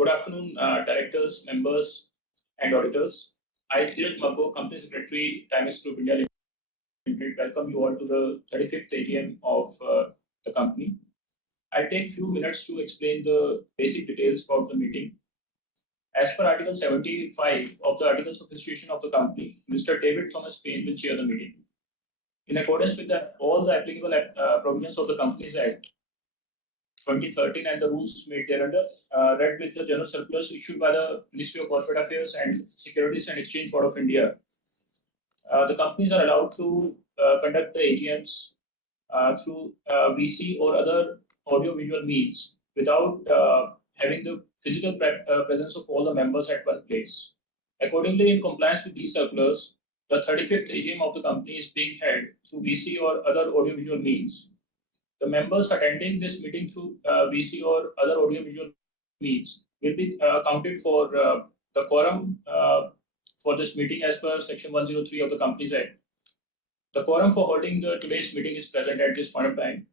Good afternoon, directors, members, and auditors. I, Dheeraj Mako, Company Secretary, TIMEX Group India Limited, welcome you all to the 35th AGM of the company. I'll take a few minutes to explain the basic details about the meeting. As per Article 75 of the Articles of Association of the company, Mr. David Thomas Payne will chair the meeting. In accordance with all the applicable provisions of the Companies Act 2013 and the rules made thereunder, read with the general circulars issued by the Ministry of Corporate Affairs and Securities and Exchange Board of India, the companies are allowed to conduct the AGMs through VC or other audio-visual means without having the physical presence of all the members at one place. Accordingly, in compliance with these circulars, the 35th AGM of the company is being held through VC or other audio-visual means. The members attending this meeting through VC or other audio-visual means will be counted for the quorum for this meeting as per Section 103 of the Companies Act. The quorum for holding today's meeting is present at this point of time.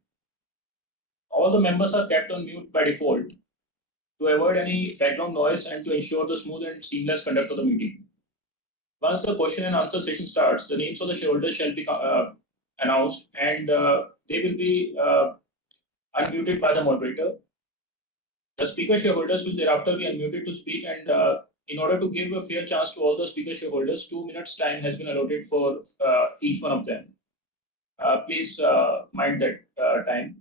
All the members are kept on mute by default to avoid any background noise and to ensure the smooth and seamless conduct of the meeting. Once the question and answer session starts, the names of the shareholders shall be announced and they will be unmuted by the moderator. The speaker shareholders will thereafter be unmuted to speak, and in order to give a fair chance to all the speaker shareholders, 2 minutes time has been allotted for each one of them. Please mind that time.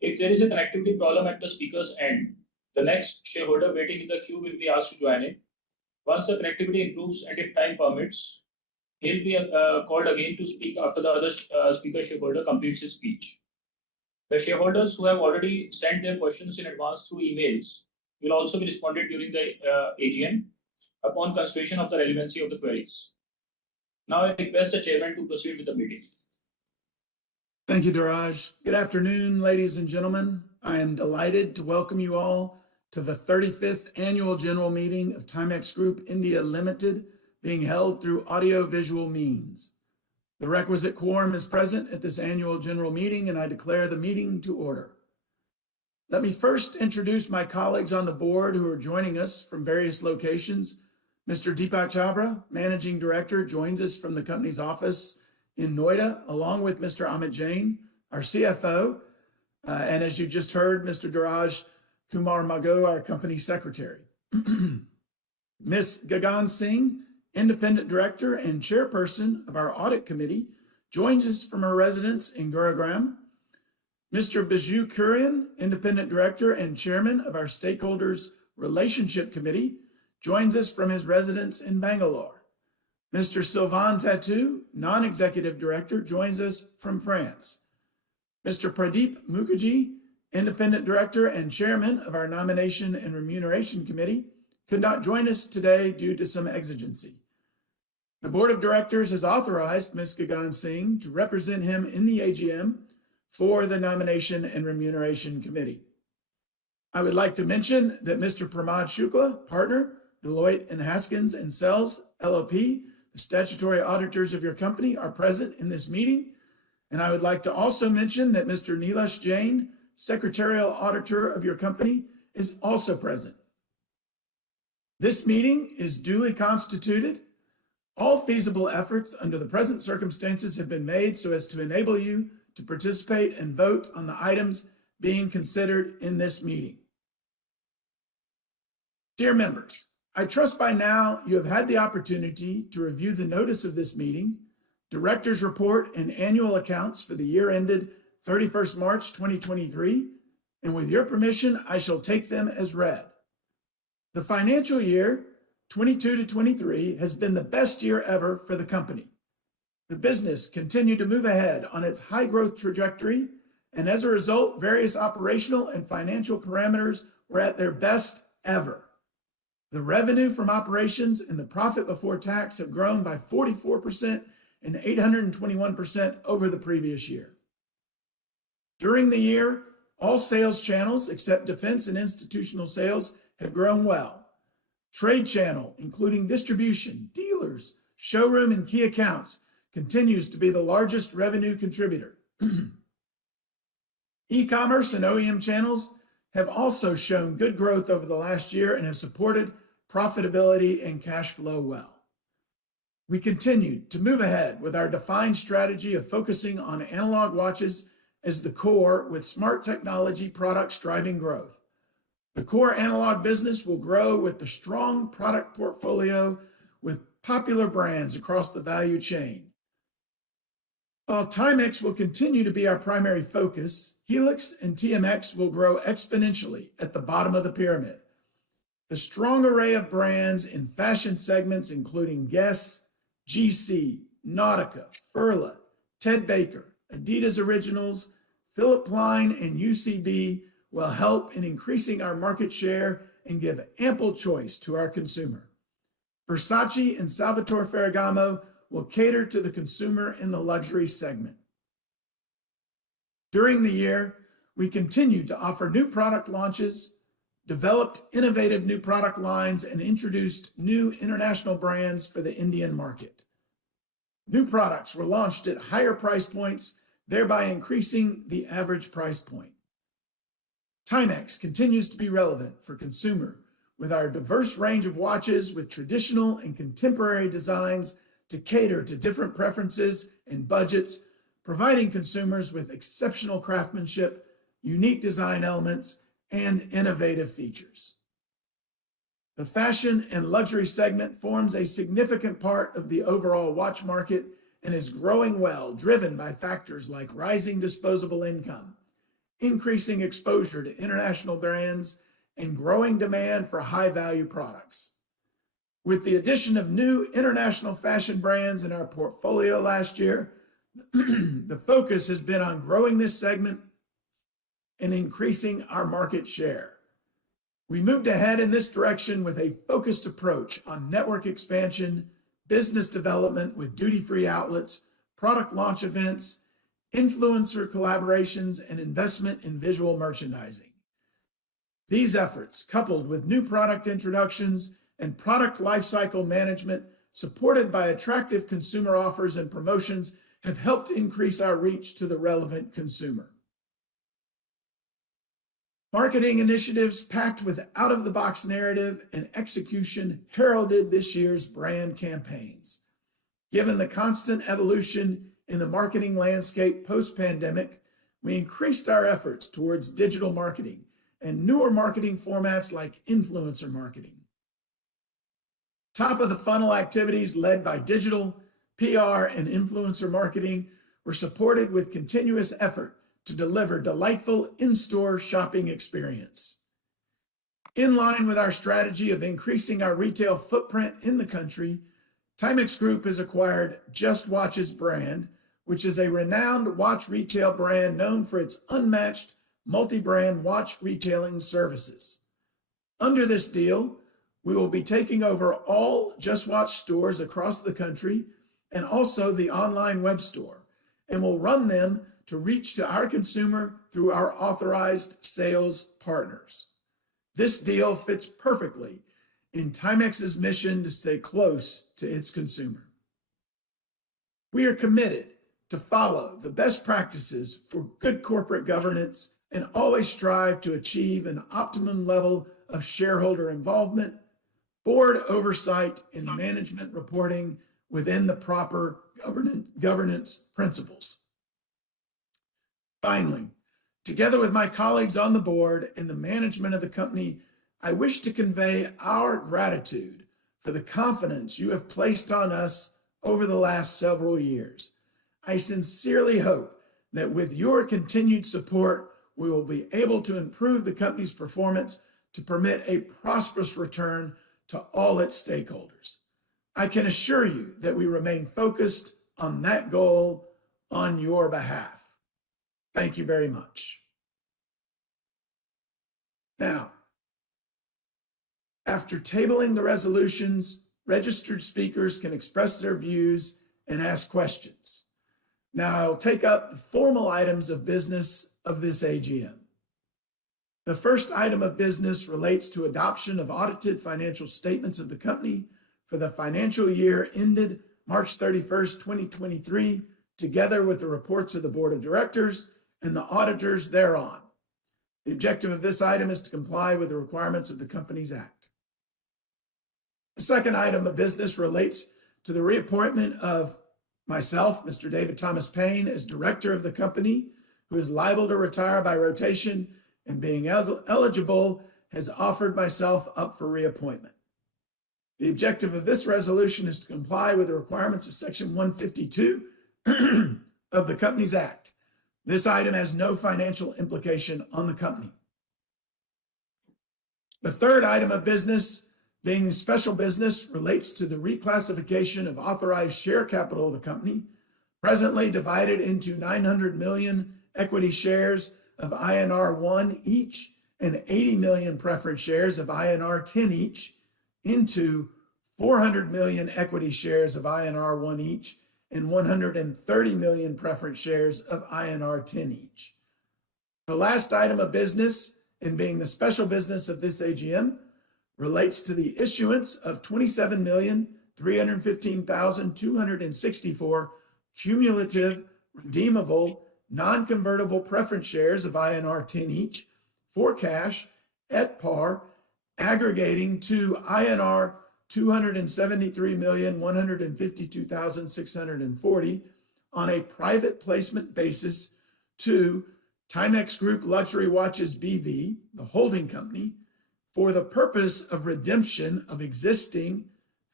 If there is a connectivity problem at the speaker's end, the next shareholder waiting in the queue will be asked to join it. Once the connectivity improves and if time permits, he'll be called again to speak after the other speaker shareholder completes his speech. The shareholders who have already sent their questions in advance through emails will also be responded during the AGM upon consideration of the relevancy of the queries. Now I request the chairman to proceed with the meeting. Thank you, Dheeraj. Good afternoon, ladies and gentlemen. I am delighted to welcome you all to the 35th Annual General Meeting of TIMEX Group India Limited, being held through audio-visual means. The requisite quorum is present at this annual general meeting, and I declare the meeting to order. Let me first introduce my colleagues on the board who are joining us from various locations. Mr. Deepak Chhabra, Managing Director, joins us from the company's office in Noida, along with Mr. Amit Jain, our CFO, and as you just heard, Mr. Dheeraj Kumar Mago, our Company Secretary. Ms. Gagan Singh, Independent Director and Chairperson of our Audit Committee, joins us from her residence in Gurugram. Mr. Biju Kurian, Independent Director and Chairman of our Stakeholders Relationship Committee, joins us from his residence in Bangalore. Mr. Sylvain Tattoo, Non-Executive Director, joins us from France. Mr. Pradeep Mukherjee, Independent Director and Chairman of our Nomination and Remuneration Committee, could not join us today due to some exigency. The Board of Directors has authorized Ms. Gagan Singh to represent him in the AGM for the Nomination and Remuneration Committee. I would like to mention that Mr. Pramad Shukla, Partner, Deloitte & Haskins & Sells, LLP, the statutory auditors of your company, are present in this meeting. And I would like to also mention that Mr. Nilesh Jain, Secretarial Auditor of your company, is also present. This meeting is duly constituted. All feasible efforts under the present circumstances have been made so as to enable you to participate and vote on the items being considered in this meeting. Dear members, I trust by now you have had the opportunity to review the notice of this meeting, director's report, and annual accounts for the year ended 31st March 2023, and with your permission, I shall take them as read. The financial year 22 to 23 has been the best year ever for the company. The business continued to move ahead on its high growth trajectory, and as a result, various operational and financial parameters were at their best ever. The revenue from operations and the profit before tax have grown by 44% and 821% over the previous year. During the year, all sales channels except defense and institutional sales have grown well. Trade channel, including distribution, dealers, showroom, and key accounts, continues to be the largest revenue contributor. E-commerce and OEM channels have also shown good growth over the last year and have supported profitability and cash flow well. We continued to move ahead with our defined strategy of focusing on analog watches as the core, with smart technology products driving growth. The core analog business will grow with the strong product portfolio with popular brands across the value chain. While TIMEX will continue to be our primary focus, Helix and TMX will grow exponentially at the bottom of the pyramid. The strong array of brands in fashion segments, including Guess, GC, Nautica, Furla, Ted Baker, Adidas Originals, Philip Plein, and UCB, will help in increasing our market share and give ample choice to our consumer. Versace and Salvatore Ferragamo will cater to the consumer in the luxury segment. During the year, we continued to offer new product launches, developed innovative new product lines, and introduced new international brands for the Indian market. New products were launched at higher price points, thereby increasing the average price point. TIMEX continues to be relevant for consumer with our diverse range of watches with traditional and contemporary designs to cater to different preferences and budgets, providing consumers with exceptional craftsmanship, unique design elements, and innovative features. The fashion and luxury segment forms a significant part of the overall watch market and is growing well, driven by factors like rising disposable income, increasing exposure to international brands, and growing demand for high-value products. With the addition of new international fashion brands in our portfolio last year, the focus has been on growing this segment and increasing our market share. We moved ahead in this direction with a focused approach on network expansion, business development with duty-free outlets, product launch events, influencer collaborations, and investment in visual merchandising. These efforts, coupled with new product introductions and product lifecycle management, supported by attractive consumer offers and promotions, have helped increase our reach to the relevant consumer. Marketing initiatives packed with out-of-the-box narrative and execution heralded this year's brand campaigns. Given the constant evolution in the marketing landscape post-pandemic, we increased our efforts towards digital marketing and newer marketing formats like influencer marketing. Top-of-the-funnel activities led by digital, PR, and influencer marketing were supported with continuous effort to deliver delightful in-store shopping experience. In line with our strategy of increasing our retail footprint in the country, TIMEX Group has acquired Just Watches brand, which is a renowned watch retail brand known for its unmatched multi-brand watch retailing services. Under this deal, we will be taking over all Just Watch stores across the country and also the online web store, and will run them to reach to our consumer through our authorized sales partners. This deal fits perfectly in TIMEX's mission to stay close to its consumer. We are committed to follow the best practices for good corporate governance and always strive to achieve an optimum level of shareholder involvement, board oversight, and management reporting within the proper governance principles. Finally, together with my colleagues on the board and the management of the company, I wish to convey our gratitude for the confidence you have placed on us over the last several years. I sincerely hope that with your continued support, we will be able to improve the company's performance to permit a prosperous return to all its stakeholders. I can assure you that we remain focused on that goal on your behalf. Thank you very much. Now, after tabling the resolutions, registered speakers can express their views and ask questions. Now I'll take up the formal items of business of this AGM. The first item of business relates to adoption of audited financial statements of the company for the financial year ended March 31st, 2023, together with the reports of the board of directors and the auditors thereon. The objective of this item is to comply with the requirements of the Companies Act. The second item of business relates to the reappointment of myself, Mr. David Thomas Payne, as director of the company, who is liable to retire by rotation and being eligible has offered myself up for reappointment. The objective of this resolution is to comply with the requirements of Section 152 of the Companies Act. This item has no financial implication on the company. The third item of business, being the special business, relates to the reclassification of authorized share capital of the company, presently divided into 900 million equity shares of INR 1 each and 80 million preference shares of INR 10 each, into 400 million equity shares of INR 1 each and 130 million preference shares of INR 10 each. The last item of business, and being the special business of this AGM, relates to the issuance of 27,315,264 cumulative redeemable non-convertible preference shares of INR 10 each for cash at par, aggregating to INR 273,152,640 on a private placement basis to TIMEX Group Luxury Watches BV, the holding company, for the purpose of redemption of existing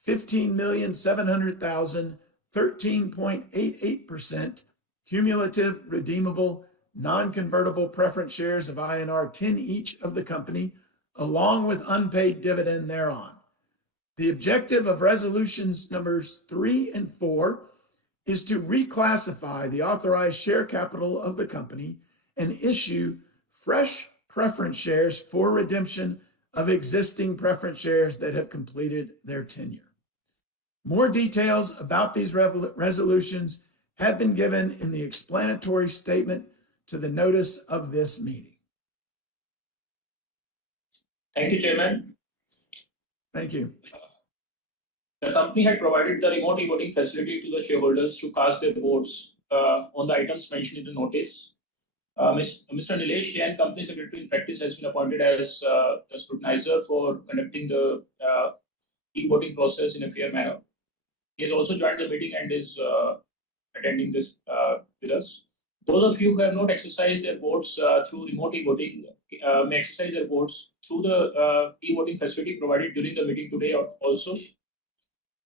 15,700,000 13.88% cumulative redeemable non-convertible preference shares of INR 10 each of the company, along with unpaid dividend thereon. The objective of resolutions numbers 3 and 4 is to reclassify the authorized share capital of the company and issue fresh preference shares for redemption of existing preference shares that have completed their tenure. More details about these resolutions have been given in the explanatory statement to the notice of this meeting. Thank you, Chairman. Thank you. The company had provided the remote e-voting facility to the shareholders to cast their votes on the items mentioned in the notice. Mr. Nilesh Jain, Company Secretary in practice, has been appointed as the scrutinizer for conducting the e-voting process in a fair manner. He has also joined the meeting and is attending this with us. Those of you who have not exercised their votes through remote e-voting may exercise their votes through the e-voting facility provided during the meeting today also.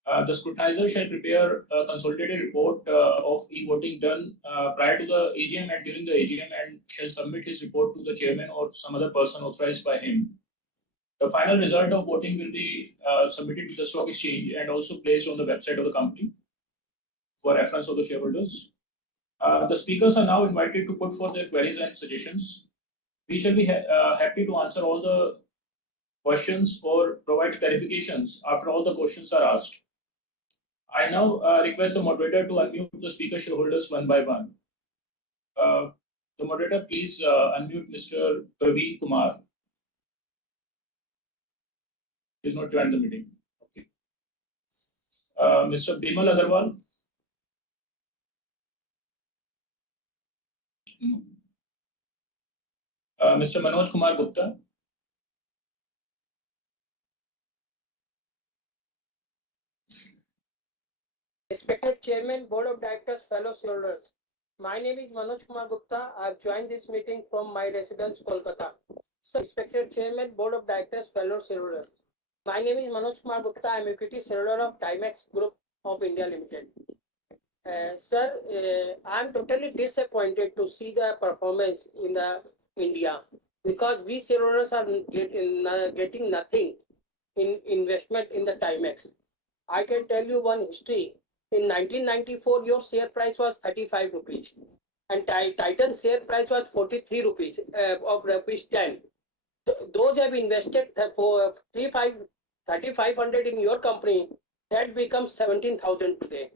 The scrutinizer shall prepare a consolidated report of e-voting done prior to the AGM and during the AGM, and shall submit his report to the chairman or some other person authorized by him. The final result of voting will be submitted to the stock exchange and also placed on the website of the company for reference of the shareholders. The speakers are now invited to put forth their queries and suggestions. We shall be happy to answer all the questions or provide clarifications after all the questions are asked. I now request the moderator to unmute the speaker shareholders one by one. The moderator, please unmute Mr. Praveen Kumar. He has not joined the meeting. Okay. Mr. Bimal Agarwal. No. Mr. Manoj Kumar Gupta. Respected Chairman, Board of Directors, fellow shareholders. My name is Manoj Kumar Gupta. I have joined this meeting from my residence, Kolkata. So, respected Chairman, Board of Directors, fellow shareholders. My name is Manoj Kumar Gupta. I am equity shareholder of TIMEX Group of India Limited. Sir, I am totally disappointed to see the performance in India, because we shareholders are getting nothing in investment in the TIMEX. I can tell you one history. In 1994, your share price was 35 rupees, and Titan share price was 43 rupees of rupees 10. Those have invested for 3,500 in your company, that becomes 17,000 today.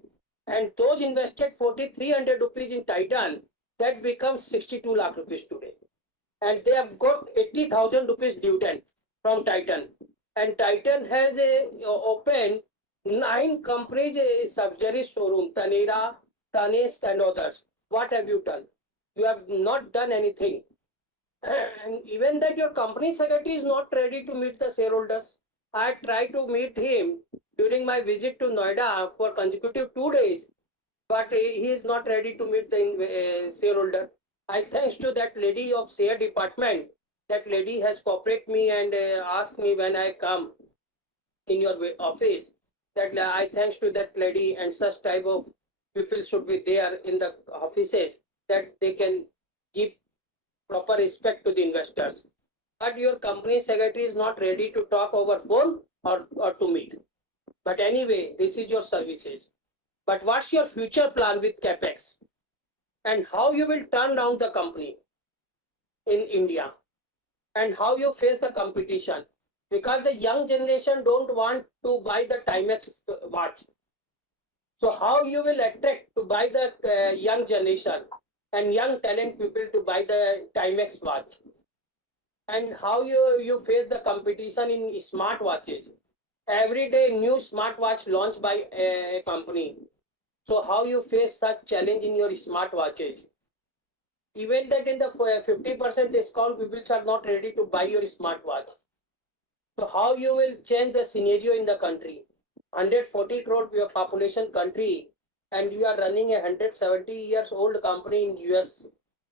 And those invested 4,300 rupees in Titan, that becomes 62 lakh rupees today. And they have got 80,000 rupees dividend from Titan. And Titan has opened 9 companies, a subsidiary showroom, Tanera, Tanest and others. What have you done? You have not done anything. And even that your company secretary is not ready to meet the shareholders. I tried to meet him during my visit to Noida for consecutive 2 days, but he is not ready to meet the shareholder. I thanks to that lady of share department. That lady has cooperated me and asked me when I come in your office. That I thanks to that lady, and such type of people should be there in the offices that they can give proper respect to the investors. But your company secretary is not ready to talk over phone or to meet. But anyway, this is your services. But what's your future plan with CapEx? And how you will turn down the company in India? And how you face the competition? Because the young generation don't want to buy the Timex watch. So how you will attract to buy the young generation and young talent people to buy the Timex watch? And how you face the competition in smart watches? Every day new smartwatch launched by a company. So how you face such challenge in your smartwatches? Even that in the 50% discount, people are not ready to buy your smartwatch. So how you will change the scenario in the country? 140 crore your population country, and you are running a 170 years old company in US,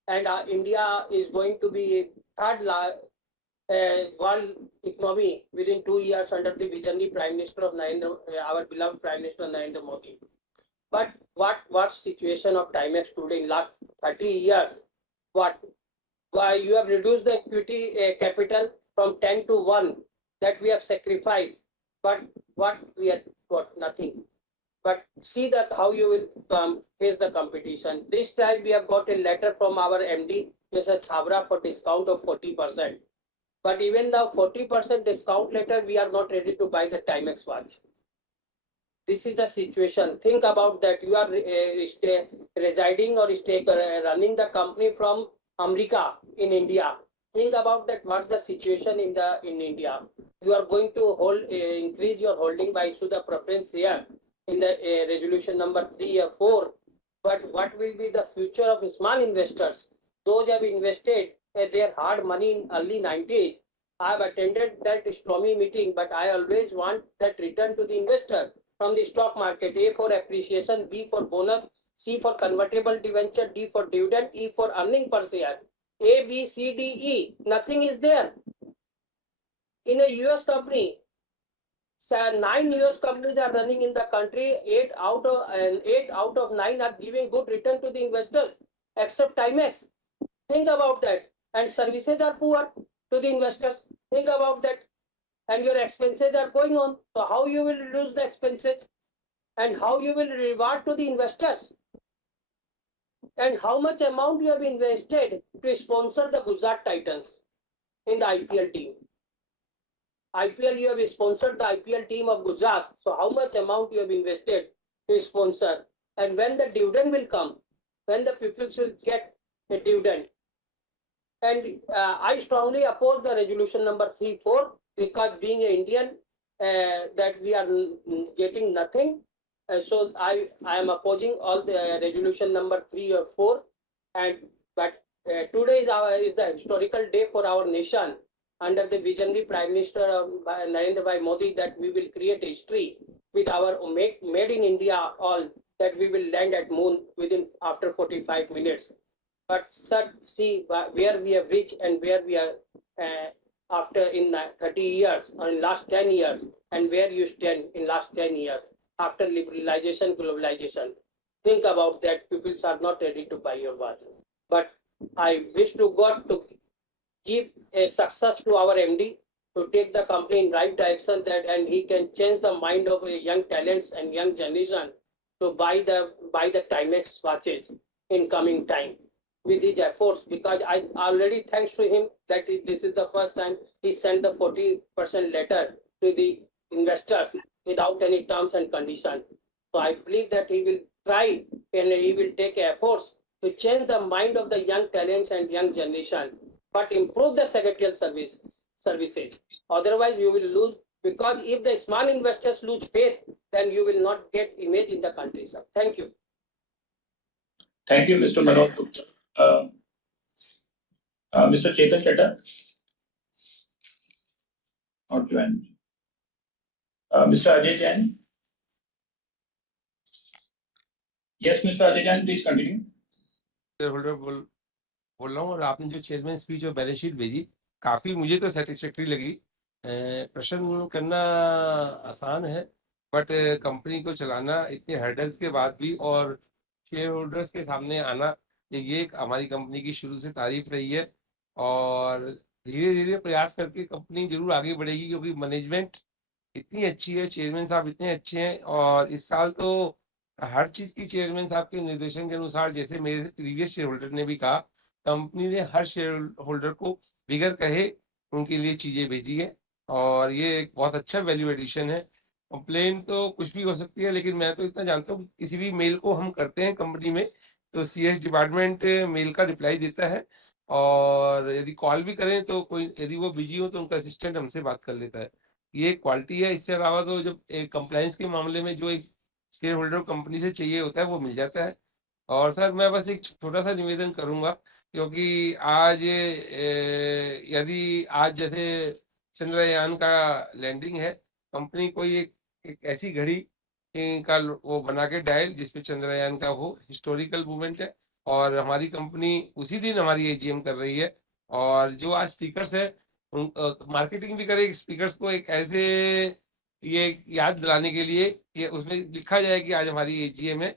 and India is going to be third world economy within 2 years under the visionary Prime Minister of Narendra, our beloved Prime Minister Narendra Modi. But what situation of Timex today in last 30 years? Why you have reduced the equity capital from 10 to 1, that we have sacrificed, but what we have got? Nothing. But see that how you will face the competition. This time we have got a letter from our MD, Mr. Chabra, for discount of 40%. But even the 40% discount letter, we are not ready to buy the Timex watch. This is the situation. Think about that. You are residing or running the company from America in India. Think about that. What's the situation in India? You are going to increase your holding by issue the preference here in the resolution number 3 or 4. But what will be the future of small investors? Those have invested their hard money in early 90s. I have attended that stormy meeting, but I always want that return to the investor from the stock market. A for appreciation, B for bonus, C for convertible debenture, D for dividend, E for earning per share. A, B, C, D, E. Nothing is there. In a US company, 9 US companies are running in the country. 8 out of 9 are giving good return to the investors, except Timex. Think about that. And services are poor to the investors. Think about that. And your expenses are going on. So how you will reduce the expenses? And how you will reward to the investors? And how much amount you have invested to sponsor the Gujarat Titans in the IPL team? IPL, you have sponsored the IPL team of Gujarat. So how much amount you have invested to sponsor? And when the dividend will come, when the people will get a dividend? And I strongly oppose the resolution number 3-4, because being an Indian, that we are getting nothing. So I am opposing all the resolution number 3 or 4. But today is the historical day for our nation under the visionary Prime Minister Narendra Modi, that we will create history with our made in India all, that we will land at moon after 45 minutes. But sir, see where we have reached and where we are after in 30 years or in last 10 years, and where you stand in last 10 years after liberalization, globalization. Think about that. People are not ready to buy your watch. But I wish to God to give a success to our MD to take the company in right direction, and he can change the mind of young talents and young generation to buy the Timex watches in coming time with his efforts, because I already thanks to him that this is the first time he sent the 40% letter to the investors without any terms and conditions. So I believe that he will try and he will take efforts to change the mind of the young talents and young generation, but improve the secretarial services. Otherwise, you will lose, because if the small investors lose faith, then you will not get image in the country, sir. Thank you. Thank you, Mr. Manoj Gupta. Mr. Chetan Chadha? Not joined. Mr. Ajay Jain? Yes, Mr. Ajay Jain, please continue. Shareholder बोल रहा हूँ और आपने जो chairman speech और balance sheet भेजी काफ़ी मुझे तो सेटिस्फैक्ट्री लगी। प्रश्न करना आसान है बट कंपनी को चलाना इतने हर्डल्स के बाद भी और शेयर होल्डर्स के सामने आना ये एक हमारी कंपनी की शुरू से तारीफ रही है और धीरे धीरे प्रयास करके कंपनी जरूर आगे बढ़ेगी क्योंकि मैनेजमेंट इतनी अच्छी है, चेयरमैन साहब इतने अच्छे हैं और इस साल तो हर चीज की चेयरमैन साहब के निर्देशन के अनुसार जैसे मेरे प्रीवियस शेयर होल्डर ने भी कहा कंपनी ने हर शेयर होल्डर को बिगर कहे उनके लिए चीजें भेजी है और ये एक बहुत अच्छा वैल्यू एडिशन है। कंप्लेन तो कुछ भी हो सकती है लेकिन मैं तो इतना जानता हूँ किसी भी मेल को हम करते हैं कंपनी में तो सीएस डिपार्टमेंट मेल का रिप्लाई देता है और यदि कॉल भी करें तो कोई यदि वो बिजी हो तो उनका असिस्टेंट हमसे बात कर लेता है। ये क्वालिटी है। इससे अलावा तो जब कंप्लायंस के मामले में जो एक शेयर होल्डर कंपनी से चाहिए होता है वो मिल जाता है। और सर मैं बस एक छोटा सा निवेदन करूंगा क्योंकि आज यदि आज जैसे चंद्रयान का लैंडिंग है कंपनी कोई एक ऐसी घड़ी का वो बना के डायल जिसपे चंद्रयान का हो हिस्टोरिकल मूवमेंट है और हमारी कंपनी उसी दिन हमारी एजीएम कर रही है और जो आज स्पीकर्स है मार्केटिंग भी करे स्पीकर्स को एक ऐसे ये याद दिलाने के लिए कि उसमें लिखा जाए कि आज हमारी एजीएम है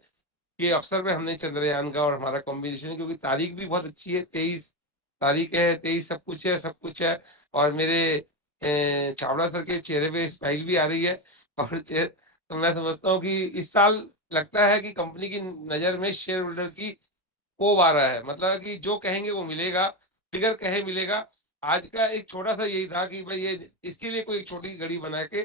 के अवसर पे हमने चंद्रयान का और हमारा कॉम्बिनेशन है क्योंकि तारीख भी बहुत अच्छी है 23 तारीख है 23 सब कुछ है और मेरे छावड़ा सर के चेहरे पे स्माइल भी आ रही है और तो मैं समझता हूँ कि इस साल लगता है कि कंपनी की नज़र में शेयर होल्डर की खूब आ रहा है मतलब कि जो कहेंगे वो मिलेगा बिगर कहे मिलेगा। आज का एक छोटा सा यही था कि भाई ये इसके लिए कोई एक छोटी घड़ी बना के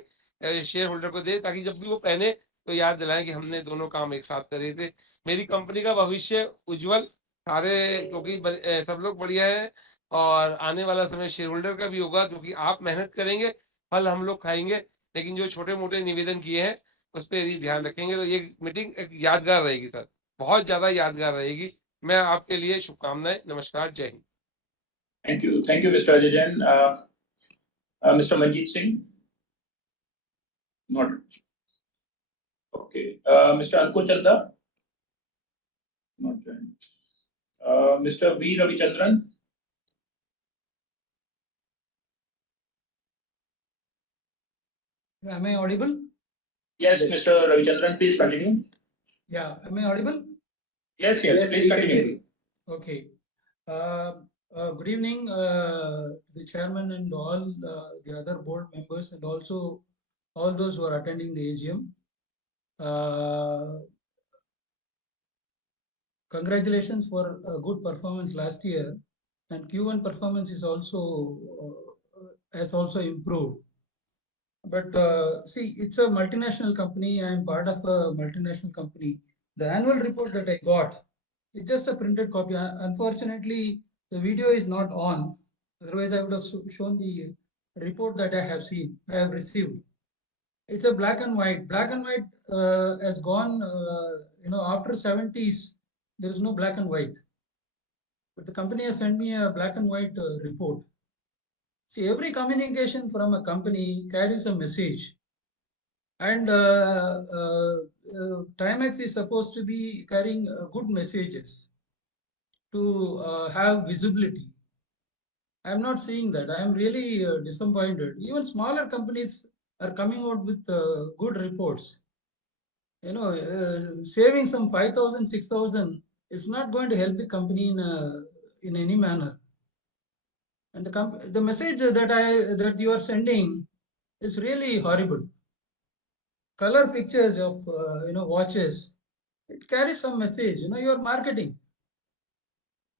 शेयर होल्डर को दे ताकि जब भी वो पहने तो याद दिलाएं कि हमने दोनों काम एक साथ करे थे। मेरी कंपनी का भविष्य उज्जवल सारे क्योंकि सब लोग बढ़िया है और आने वाला समय शेयर होल्डर का भी होगा क्योंकि आप मेहनत करेंगे फल हम लोग खाएंगे। लेकिन जो छोटे मोटे निवेदन किए हैं उस पर यदि ध्यान रखेंगे तो ये मीटिंग एक यादगार रहेगी सर, बहुत ज्यादा यादगार रहेगी। मैं आपके लिए शुभकामनाएं। नमस्कार, जय Hind. Thank you, Mr. Ajay Jain. Mr. Manjeet Singh? Not. Okay. Mr. Ankur Chanda? Not joined. Mr. V. Ravichandran? Am I audible? Yes, Mr. Ravichandran, please continue. Yeah, am I audible? Yes, please continue. Okay. Good evening, the chairman and all the other board members, and also all those who are attending the AGM. Congratulations for a good performance last year, and Q1 performance is also has also improved. But see, it's a multinational company. I am part of a multinational company. The annual report that I got, it's just a printed copy. Unfortunately, the video is not on. Otherwise, I would have shown the report that I have received. It's a black and white. Black and white has gone, after 70s, there is no black and white. But the company has sent me a black and white report. See, every communication from a company carries a message. And TIMEX is supposed to be carrying good messages to have visibility. I am not seeing that. I am really disappointed. Even smaller companies are coming out with good reports. Saving some 5,000, 6,000 is not going to help the company in any manner. And the message that you are sending is really horrible. Color pictures of watches, it carries some message. You are marketing.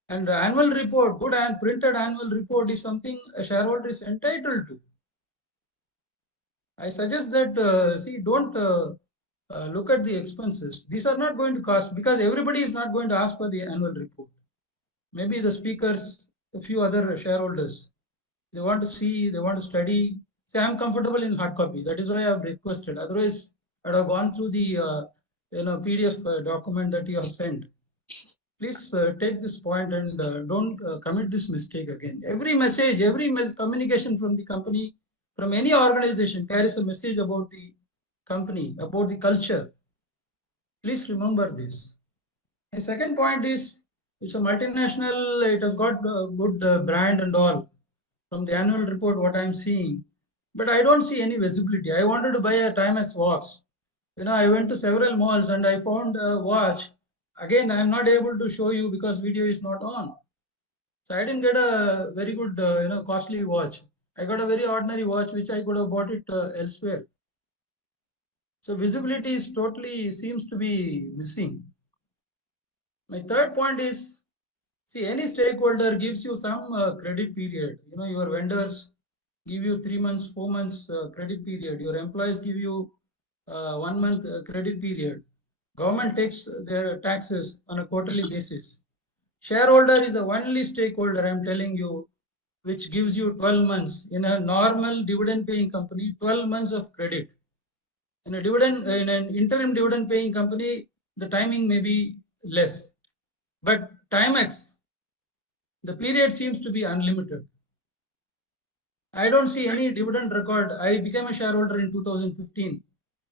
And annual report, good and printed annual report is something a shareholder is entitled to. I suggest that don't look at the expenses. These are not going to cost because everybody is not going to ask for the annual report. Maybe the speakers, a few other shareholders, they want to see, they want to study. Say, I'm comfortable in hard copy. That is why I have requested. Otherwise, I would have gone through the PDF document that you have sent. please take this point and don't commit this mistake again. Every message, communication from the company, from any organization carries a message about the company, about the culture. Please remember this. The second point is, it's a multinational, it has got a good brand and all. From the annual report, what I'm seeing, but I don't see any visibility. I wanted to buy a Timex watch. I went to several malls and I found a watch. Again, I'm not able to show you because video is not on. So I didn't get a very good, costly watch. I got a very ordinary watch, which I could have bought it elsewhere. So visibility is totally seems to be missing. My third point is, see, any stakeholder gives you some credit period. Your vendors give you 3 months, 4 months credit period. Your employees give you 1 month credit period. Government takes their taxes on a quarterly basis. Shareholder is the only stakeholder, I'm telling you, which gives you 12 months. In a normal dividend paying company, 12 months of credit. In an interim dividend paying company, the timing may be less. But Timex, the period seems to be unlimited. I don't see any dividend record. I became a shareholder in 2015.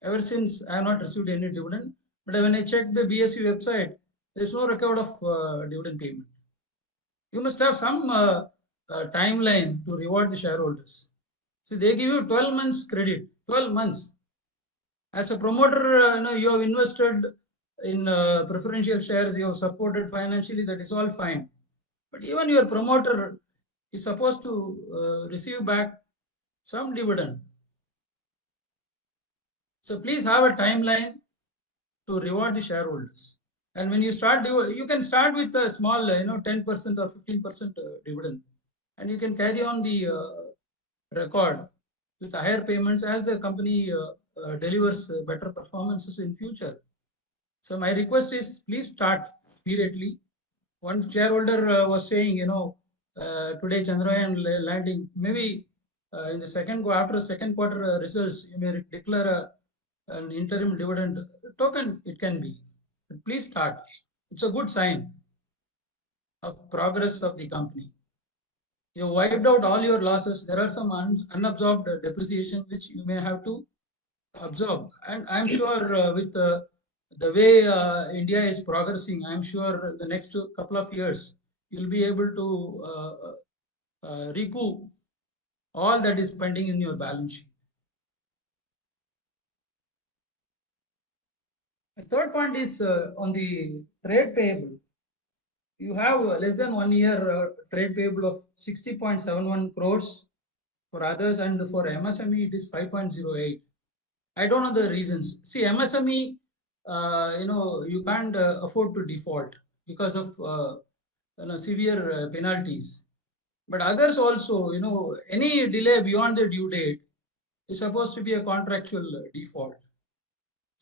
Ever since, I have not received any dividend. But when I checked the BSE website, there's no record of dividend payment. You must have some timeline to reward the shareholders. So they give you 12 months credit, 12 months. As a promoter, you have invested in preferential shares, you have supported financially, that is all fine. But even your promoter is supposed to receive back some dividend. So please have a timeline to reward the shareholders. And when you start, you can start with a small, 10% or 15% dividend, and you can carry on the record with higher payments as the company delivers better performances in future. So my request is, please start immediately. One shareholder was saying, today Chandrayaan landing, maybe in the after second quarter results, you may declare an interim dividend token. It can be. But please start. It's a good sign of progress of the company. You wiped out all your losses. There are some unabsorbed depreciation which you may have to absorb. And I'm sure with the way India is progressing, I'm sure the next couple of years you'll be able to recoup all that is pending in your balance sheet. The third point is on the trade payable. You have less than 1 year trade payable of 60.71 crores for others, and for MSME it is 5.08. I don't know the reasons. See, MSME, you can't afford to default because of severe penalties. But others also, any delay beyond the due date is supposed to be a contractual default.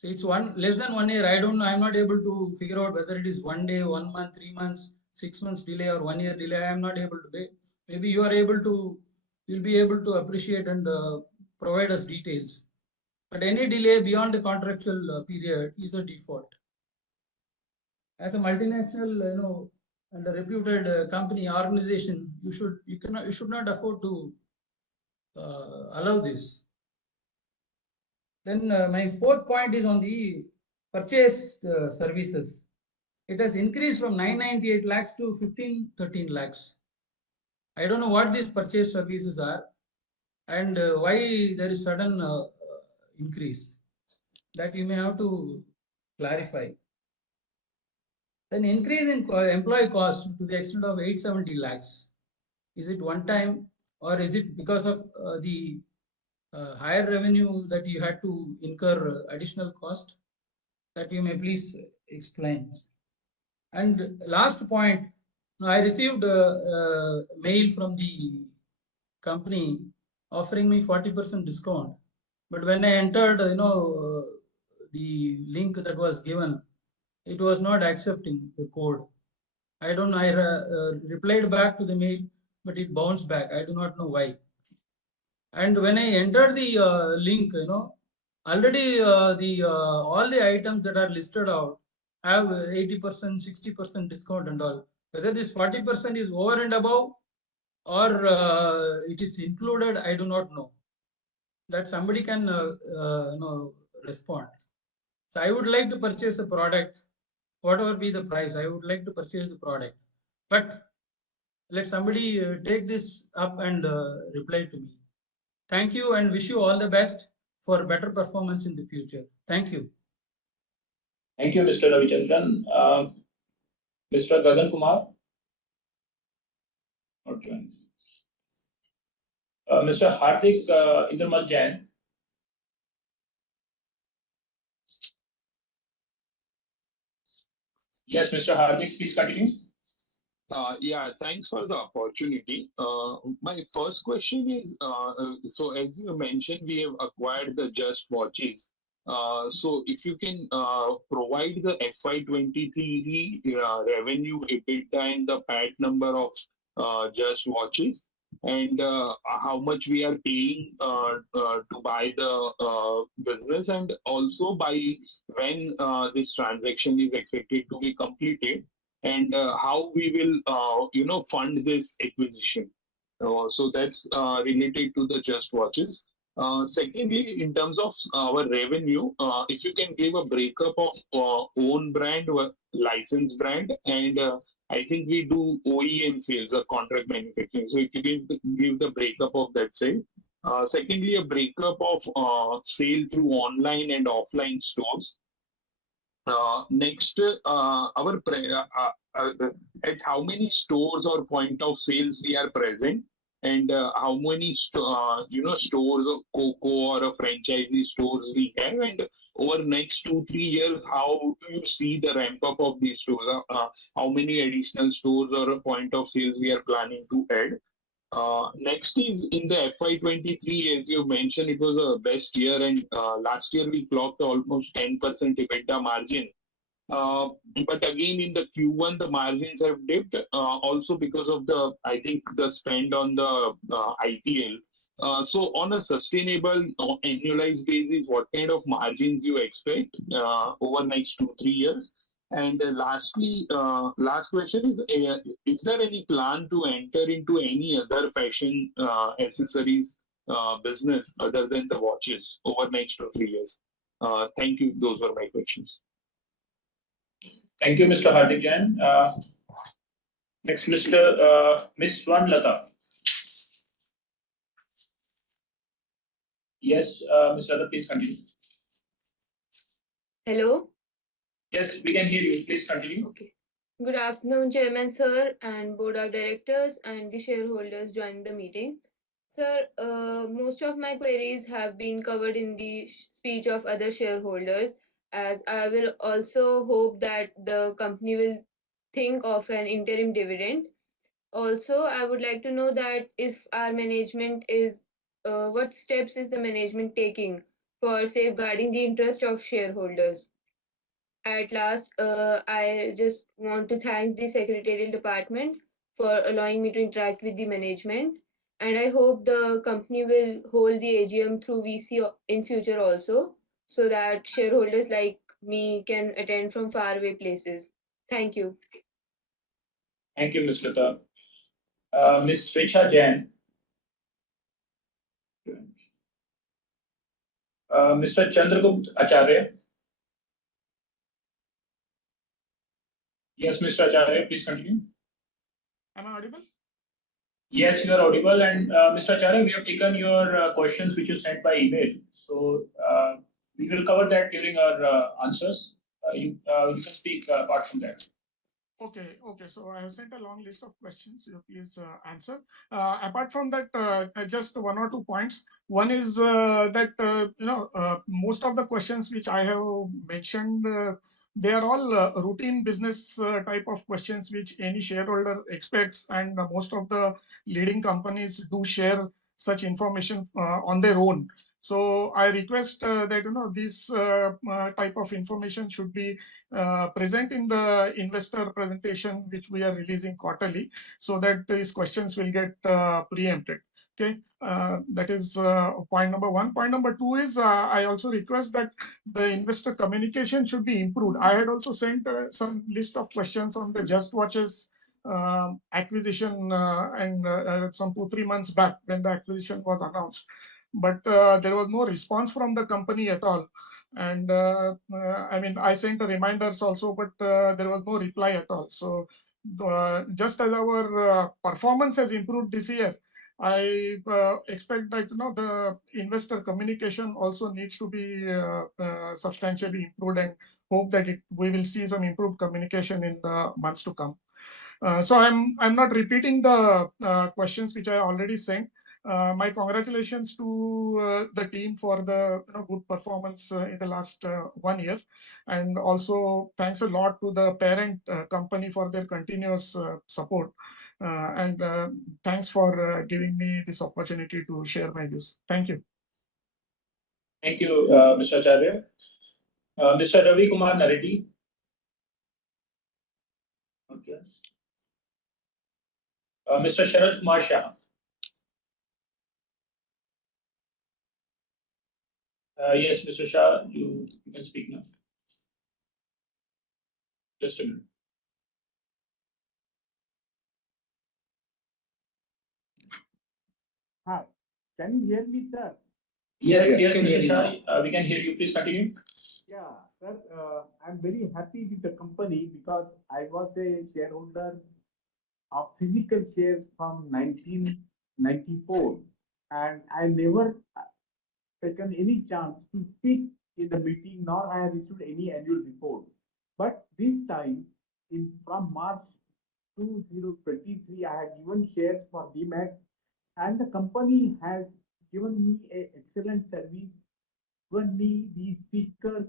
So it's less than 1 year. I don't know. I'm not able to figure out whether it is 1 day, 1 month, 3 months, 6 months delay, or 1 year delay. I am not able to pay. Maybe you are able to. You'll be able to appreciate and provide us details. But any delay beyond the contractual period is a default. As a multinational, and a reputed company organization, you should not afford to allow this. Then my fourth point is on the purchase services. It has increased from 998 lakhs to 1513 lakhs. I don't know what these purchase services are and why there is sudden increase. That you may have to clarify. Then increase in employee cost to the extent of 870 lakhs. Is it one time, or is it because of the higher revenue that you had to incur additional cost? That you may please explain. And last point, I received a mail from the company offering me 40% discount. But when I entered, the link that was given, it was not accepting the code. I don't know. I replied back to the mail, but it bounced back. I do not know why. And when I entered the link, already all the items that are listed out have 80%, 60% discount and all. Whether this 40% is over and above or it is included, I do not know. That somebody can respond. So I would like to purchase a product, whatever be the price. I would like to purchase the product, but let somebody take this up and reply to me. Thank you and wish you all the best for better performance in the future. Thank you. Thank you, Mr. Ravichandran. Mr. Gagan Kumar? Not joined. Mr. Hardik Indramal Jain? Yes, Mr. Hardik, please continue. Yeah, thanks for the opportunity. My first question is, so as you mentioned, we have acquired the Just Watches. So if you can provide the FY23 revenue, EBITDA, and the PAT number of Just Watches, and how much we are paying to buy the business, and also by when this transaction is expected to be completed, and how we will fund this acquisition. So that's related to the Just Watches. Secondly, in terms of our revenue, if you can give a breakup of own brand, licensed brand, and I think we do OEM sales or contract manufacturing. So if you can give the breakup of that sale. Secondly, a breakup of sale through online and offline stores. Next, at how many stores or point of sales we are present, and how many stores of COCO or a franchisee stores we have, and over next 2-3 years, how do you see the ramp up of these stores? How many additional stores or a point of sales we are planning to add? Next is in the FY23, as you mentioned, it was a best year, and last year we clocked almost 10% EBITDA margin. But again, in the Q1, the margins have dipped, also because of I think, the spend on the IPL. So on a sustainable annualized basis, what kind of margins you expect over next 2-3 years? And lastly, last question is there any plan to enter into any other fashion accessories business other than the watches over next 2-3 years? Thank you. Those were my questions. Thank you, Mr. Hardik Jain. Next, Miss Swanlata. Yes, Ms. Lata, please continue. Hello. Yes, we can hear you. Please continue. Okay. Good afternoon, Chairman Sir, and Board of Directors and the shareholders joining the meeting. Sir, most of my queries have been covered in the speech of other shareholders, as I will also hope that the company will think of an interim dividend. Also, I would like to know that if our management is, what steps is the management taking for safeguarding the interest of shareholders? At last, I just want to thank the secretarial department for allowing me to interact with the management, and I hope the company will hold the AGM through VC in future also, so that shareholders like me can attend from faraway places. Thank you. Thank you, Ms. Lata. Ms. Richa Jain. Mr. Chandragupt Acharya. Yes, Mr. Acharya, please continue. Am I audible? Yes, you are audible. And Mr. Acharya, we have taken your questions which you sent by email. So we will cover that during our answers. You can speak apart from that. Okay. So I have sent a long list of questions. You please answer. Apart from that, just 1 or 2 points. One is that most of the questions which I have mentioned, they are all routine business type of questions which any shareholder expects, and most of the leading companies do share such information on their own. So I request that this type of information should be present in the investor presentation which we are releasing quarterly, so that these questions will get preempted. Okay, that is point number one. Point number two is I also request that the investor communication should be improved. I had also sent some list of questions on the Just Watches acquisition and some 2-3 months back when the acquisition was announced, but there was no response from the company at all. And I mean, I sent reminders also, but there was no reply at all. So just as our performance has improved this year, I expect that the investor communication also needs to be substantially improved, and hope that we will see some improved communication in the months to come. So I'm not repeating the questions which I already sent. My congratulations to the team for the good performance in the last 1 year, and also thanks a lot to the parent company for their continuous support. And thanks for giving me this opportunity to share my views. Thank you. Thank you, Mr. Acharya. Mr. Ravi Kumar Naredi. Okay. Mr. Sharad Kumar Shah. Yes, Mr. Shah, you can speak now. Just a minute. Hi, can you hear me, sir? Yes, Mr. Shah, we can hear you. Please continue. Yeah, sir, I'm very happy with the company because I was a shareholder of physical shares from 1994, and I never taken any chance to speak in the meeting, nor I have issued any annual report. But this time, from March 2023, I have given shares for DMAT, and the company has given me an excellent service, given me the speakers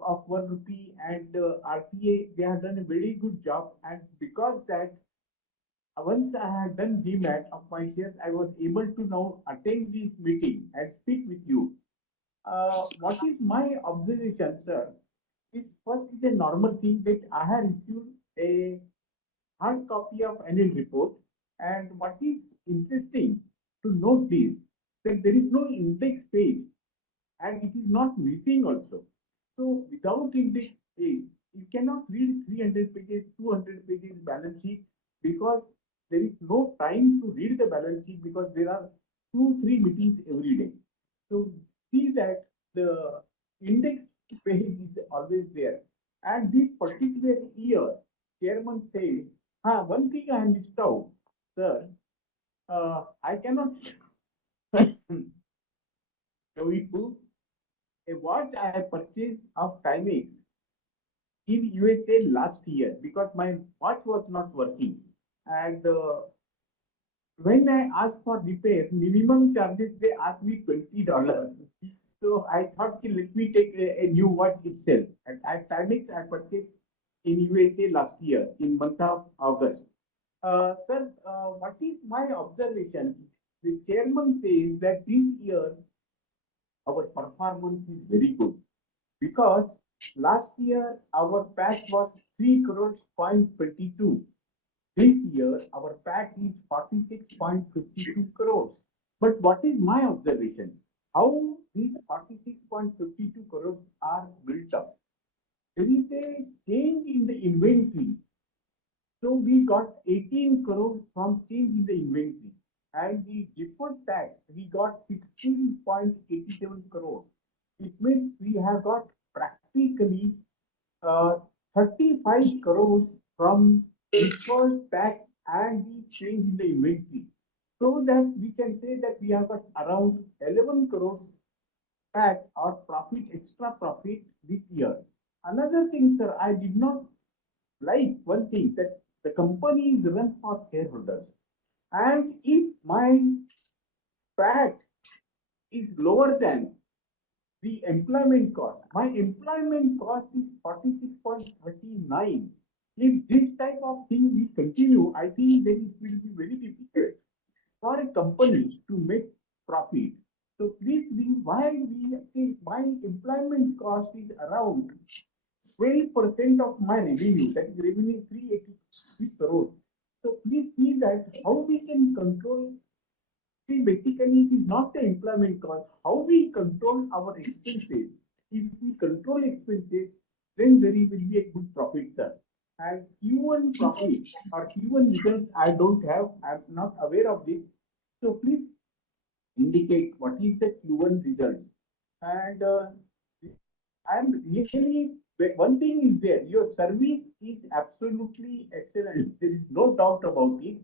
of 1 rupee and RTA. They have done a very good job, and because that, once I had done DMAT of my shares, I was able to now attend this meeting and speak with you. What is my observation, sir? First is a normal thing that I have received a hard copy of annual report, and what is interesting to note is that there is no index page, and it is not missing also. So without index page, you cannot read 300 pages, 200 pages balance sheet, because there is no time to read the balance sheet because there are 2-3 meetings every day. So see that the index page is always there. And this particular year, chairman said, one thing I missed out, sir, I cannot show you what I have purchased of TIMEX in USA last year because my watch was not working. And when I asked for repair, minimum charges, they asked me $20. So I thought, let me take a new watch itself. And at TIMEX, I purchased in USA last year in month of August. Sir, what is my observation? The chairman says that this year our performance is very good because last year our PAT was 3 crores point 22. This year our PAT is 46.52 crores. But what is my observation? How these 46.52 crores are built up? There is a change in the inventory. So we got 18 crores from change in the inventory, and the deferred tax we got 16.87 crores. It means we have got practically 35 crores from deferred tax and the change in the inventory, so that we can say that we have got around 11 crores PAT or profit, extra profit this year. Another thing, sir, I did not like one thing, that the company is run for shareholders, and if my PAT is lower than the employment cost, my employment cost is 46.39. If this type of thing we continue, I think that it will be very difficult for a company to make profit. So please, why we say my employment cost is around 12% of my revenue, that is revenue 383 crores. So please see that how we can control See, basically, it is not the employment cost. How we control our expenses. If we control expenses, then there will be a good profit, sir. And Q1 profit or Q1 results, I don't have. I'm not aware of this. So please indicate what is the Q1 result. And I'm really, one thing is there, your service is absolutely excellent. There is no doubt about it.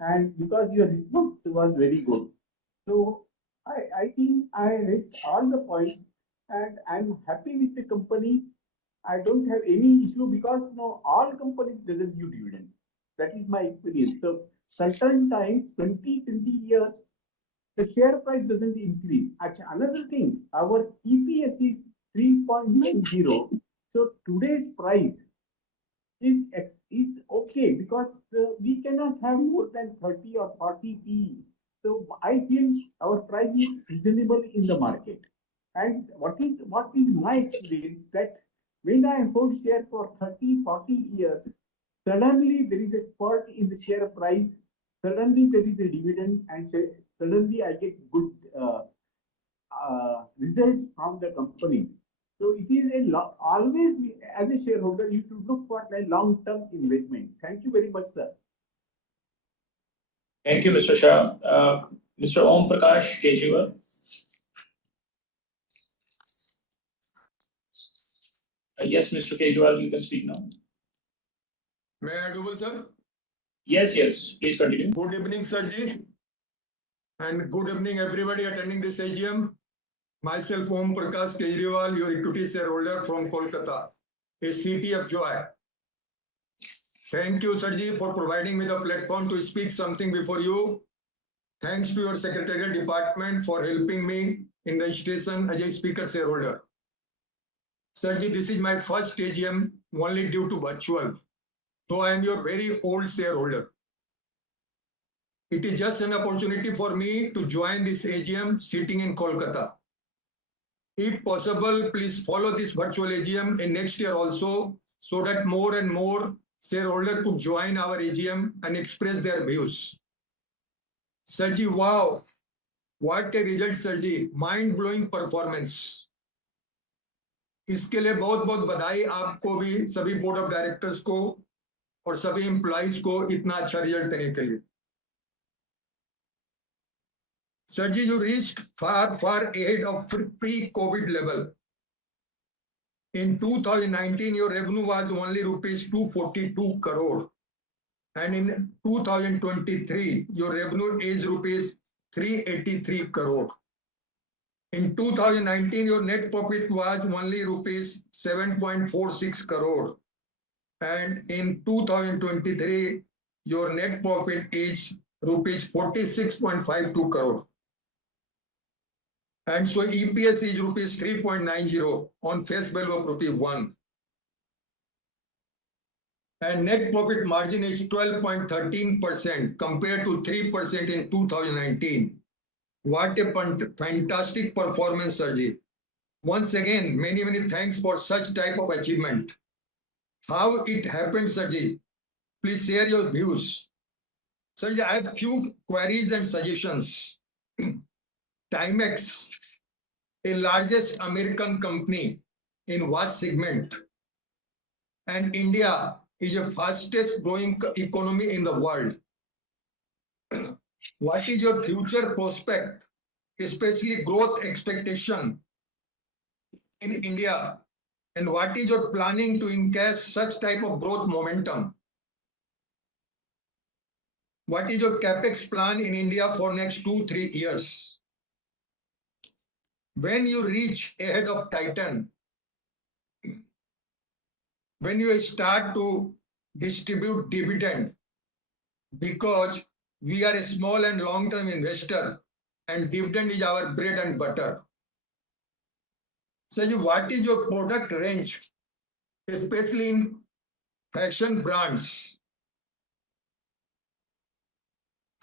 And because your response was very good. So I think I read all the points and I'm happy with the company. I don't have any issue because no, all companies doesn't give dividend. That is my experience. So certain times, 20 years, the share price doesn't increase. Actually, another thing, our EPS is 3.90. So today's price is okay because we cannot have more than 30 or 40 P. So I feel our price is reasonable in the market. And what is my experience that when I hold share for 30, 40 years, suddenly there is a spurt in the share price, suddenly there is a dividend, and suddenly I get good results from the company. So it is always, as a shareholder, you should look for a long-term investment. Thank you very much, sir. Thank you, Mr. Shah. Mr. Om Prakash Kejriwal. Yes, Mr. Kejriwal, you can speak now. May I do, sir? Yes, please continue. Good evening, sir ji. And good evening, everybody attending this AGM. Myself, Om Prakash Kejriwal, your equity shareholder from Kolkata, a city of joy. Thank you, sir ji, for providing me the platform to speak something before you. Thanks to your secretarial department for helping me in registration as a speaker shareholder. Sir ji, this is my first AGM only due to virtual, though I am your very old shareholder. It is just an opportunity for me to join this AGM sitting in Kolkata. If possible, please follow this virtual AGM in next year also, so that more and more shareholders could join our AGM and express their views. Sir ji, wow, what a result, sir ji, mind-blowing performance. इसके लिए बहुत बहुत बधाई आपको भी, सभी board of directors को और सभी एम्प्लॉइज को इतना अच्छा रिजल्ट देने के लिए. Sir ji, you reached far ahead of pre-COVID level. In 2019, your revenue was only rupees 242 crore. And in 2023, your revenue is rupees 383 crore. In 2019, your net profit was only rupees 7.46 crore. And in 2023, your net profit is rupees 46.52 crore. And so EPS is rupees 3.90 on face value of ₹1. And net profit margin is 12.13% compared to 3% in 2019. What a fantastic performance, sir ji. Once again, many thanks for such type of achievement. How it happened, sir ji? Please share your views. Sir ji, I have few queries and suggestions. TIMEX, a largest American company in watch segment, and India is the fastest growing economy in the world. What is your future prospect, especially growth expectation in India, and what is your planning to encash such type of growth momentum? What is your capex plan in India for next 2-3 years? When you reach ahead of Titan, when you start to distribute dividend, because we are a small and long-term investor and dividend is our bread and butter. So what is your product range, especially in fashion brands?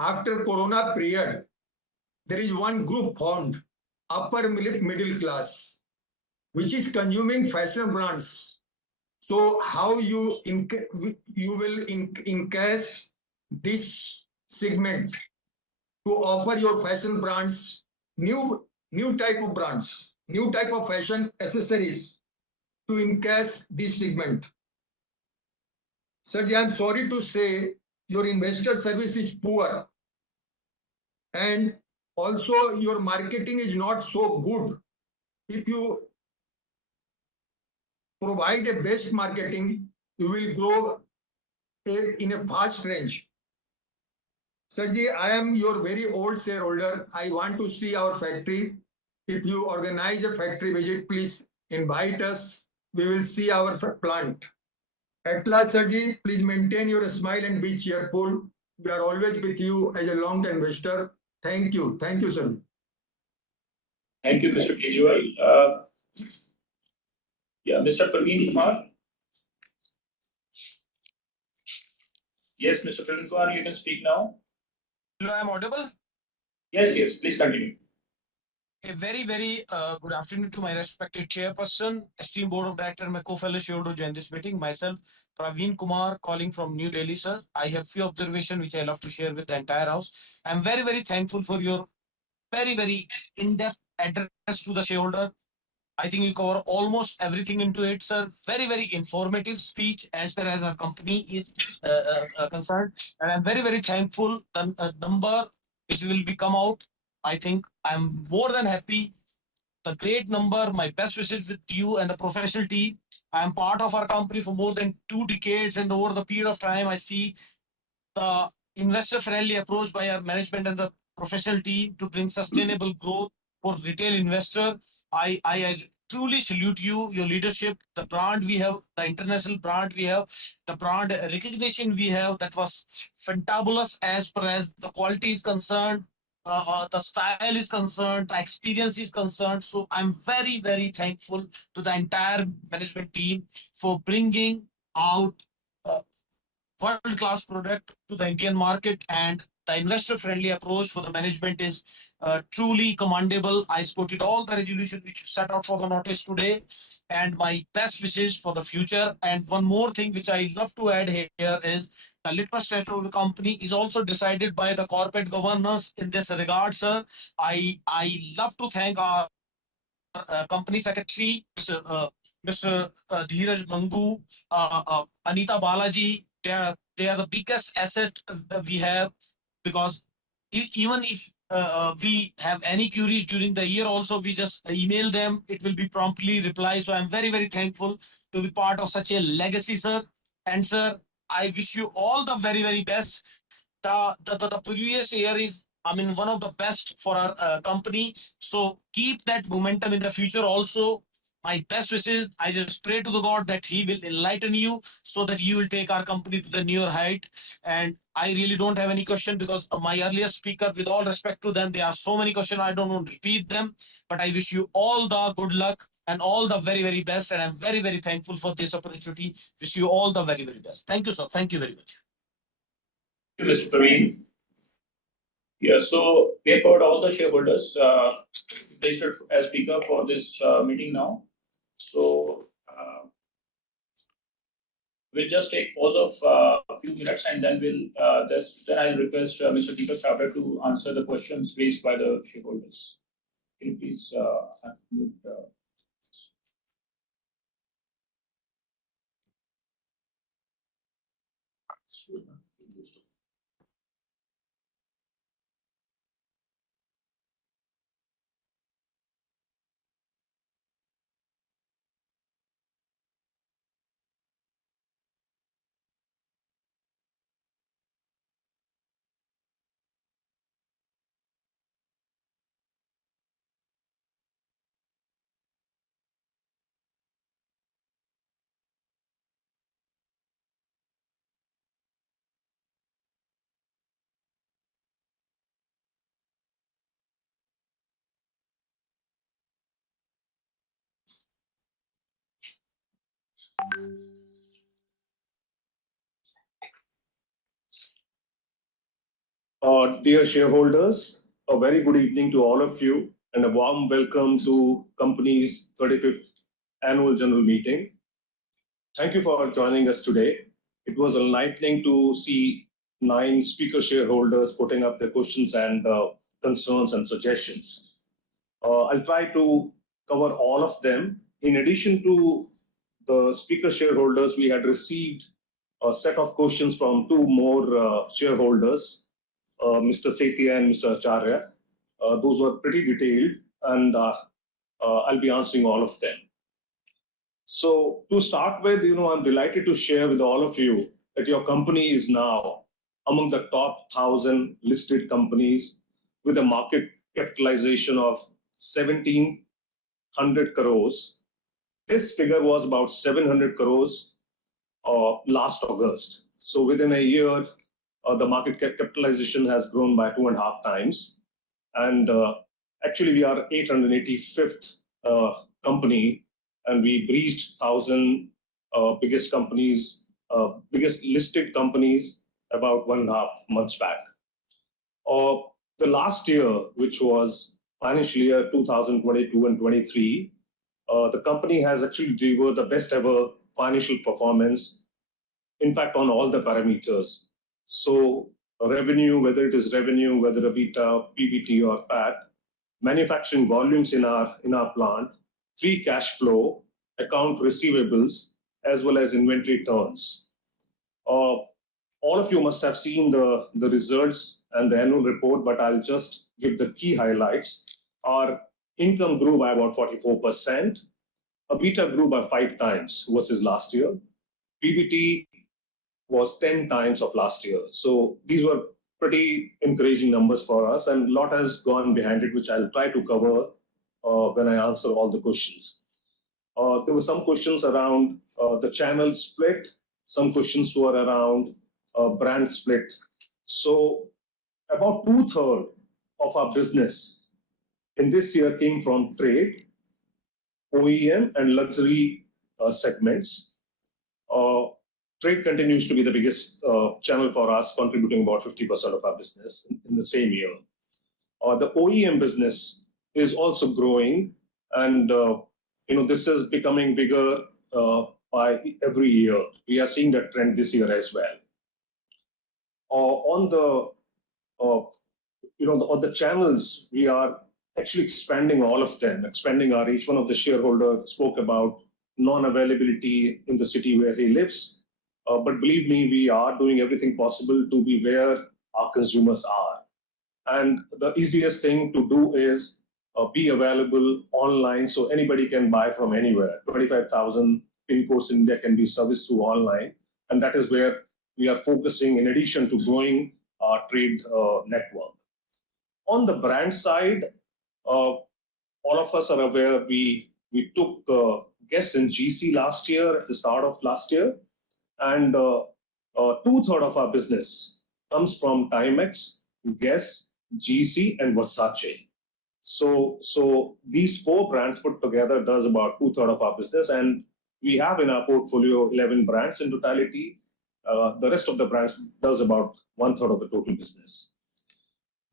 After Corona period, there is one group formed, upper middle class, which is consuming fashion brands. So how you will encash this segment to offer your fashion brands, new type of brands, new type of fashion accessories to encash this segment. Sir, I am sorry to say your investor service is poor, and also your marketing is not so good. If you provide a best marketing, you will grow in a fast range. Sirji, I am your very old shareholder. I want to see our factory. If you organize a factory visit, please invite us. We will see our plant. At last, Sirji, please maintain your smile and be cheerful. We are always with you as a long-term investor. Thank you. Thank you, sir. Thank you, Mr. Kejriwal. Yeah, Mr. Praveen Kumar. Yes, Mr. Praveen Kumar, you can speak now. Hello, I'm audible. Yes, please continue. A very good afternoon to my respected chairperson, esteemed board of director, my co-fellow shareholder who joined this meeting, myself, Praveen Kumar, calling from New Delhi, sir. I have few observations which I love to share with the entire house. I'm very thankful for your very in-depth address to the shareholder. I think you cover almost everything into it, sir. Very informative speech as far as our company is concerned, and I'm very thankful. The number which will be come out, I think I'm more than happy. The great number. My best wishes with you and the professional team. I am part of our company for more than 2 decades, and over the period of time, I see the investor-friendly approach by our management and the professional team to bring sustainable growth for retail investor. I truly salute you, your leadership, the brand we have, the international brand we have, the brand recognition we have. That was fantabulous as far as the quality is concerned, the style is concerned, the experience is concerned. So I'm very thankful to the entire management team for bringing out world-class product to the Indian market, and the investor-friendly approach for the management is truly commendable. I supported all the resolution which you set out for the notice today, and my best wishes for the future. And one more thing which I love to add here is the litmus test of the company is also decided by the corporate governance in this regard, sir. I love to thank our company secretary, Mr. Dheeraj Mangu, Anita Balaji. They are the biggest asset we have, because even if we have any queries during the year also, we just email them, it will be promptly replied. So I'm very thankful to be part of such a legacy, sir. And sir, I wish you all the very best. The previous year is, I mean, one of the best for our company. So keep that momentum in the future also. My best wishes. I just pray to the God that He will enlighten you so that you will take our company to the newer height. And I really don't have any question, because my earlier speaker, with all respect to them, there are so many questions. I don't want to repeat them, but I wish you all the good luck and all the very best. And I'm very thankful for this opportunity. Wish you all the very best. Thank you, sir. Thank you very much. Thank you, Mr. Praveen. Yeah, so we have covered all the shareholders registered as speaker for this meeting now. So we'll just take pause of a few minutes, and then then I'll request Mr. Deepak Chhabra to answer the questions raised by the shareholders. Can you please unmute, Dear shareholders, a very good evening to all of you, and a warm welcome to company's 35th annual general meeting. Thank you for joining us today. It was enlightening to see 9 speaker shareholders putting up their questions and concerns and suggestions. I'll try to cover all of them. In addition to the speaker shareholders, we had received a set of questions from 2 more shareholders, Mr. Setia and Mr. Acharya. Those were pretty detailed, and I'll be answering all of them. So to start with, I'm delighted to share with all of you that your company is now among the top 1,000 listed companies with a market capitalization of 1,700 crores. This figure was about 700 crores last August. So within a year, the market capitalization has grown by 2.5 times. And actually, we are 885th company, and we breached 1,000 biggest companies, biggest listed companies about 1.5 months back. The last year, which was financial year 2022 and 23, the company has actually delivered the best ever financial performance, in fact, on all the parameters. So revenue, whether it is revenue, whether EBITDA, PBT or PAT, manufacturing volumes in our plant, free cash flow, account receivables, as well as inventory turns. All of you must have seen the results and the annual report, but I'll just give the key highlights. Our income grew by about 44%. EBITDA grew by 5 times versus last year. PBT was 10 times of last year. So these were pretty encouraging numbers for us, and a lot has gone behind it, which I'll try to cover when I answer all the questions. There were some questions around the channel split. Some questions were around brand split. So about 2/3 of our business in this year came from trade, OEM, and luxury segments. Trade continues to be the biggest channel for us, contributing about 50% of our business in the same year. The OEM business is also growing, and this is becoming bigger by every year. We are seeing that trend this year as well. On the channels, we are actually expanding all of them, expanding our reach. One of the shareholders spoke about non-availability in the city where he lives. But believe me, we are doing everything possible to be where our consumers are. And the easiest thing to do is be available online so anybody can buy from anywhere. 25,000 pin codes in India can be serviced through online. And that is where we are focusing in addition to growing our trade network. On the brand side, all of us are aware we took Guess in GC last year, at the start of last year. And 2/3 of our business comes from TIMEX, Guess, GC, and Versace. So these 4 brands put together does about 2/3 of our business, and we have in our portfolio 11 brands in totality. The rest of the brands does about 1/3 of the total business.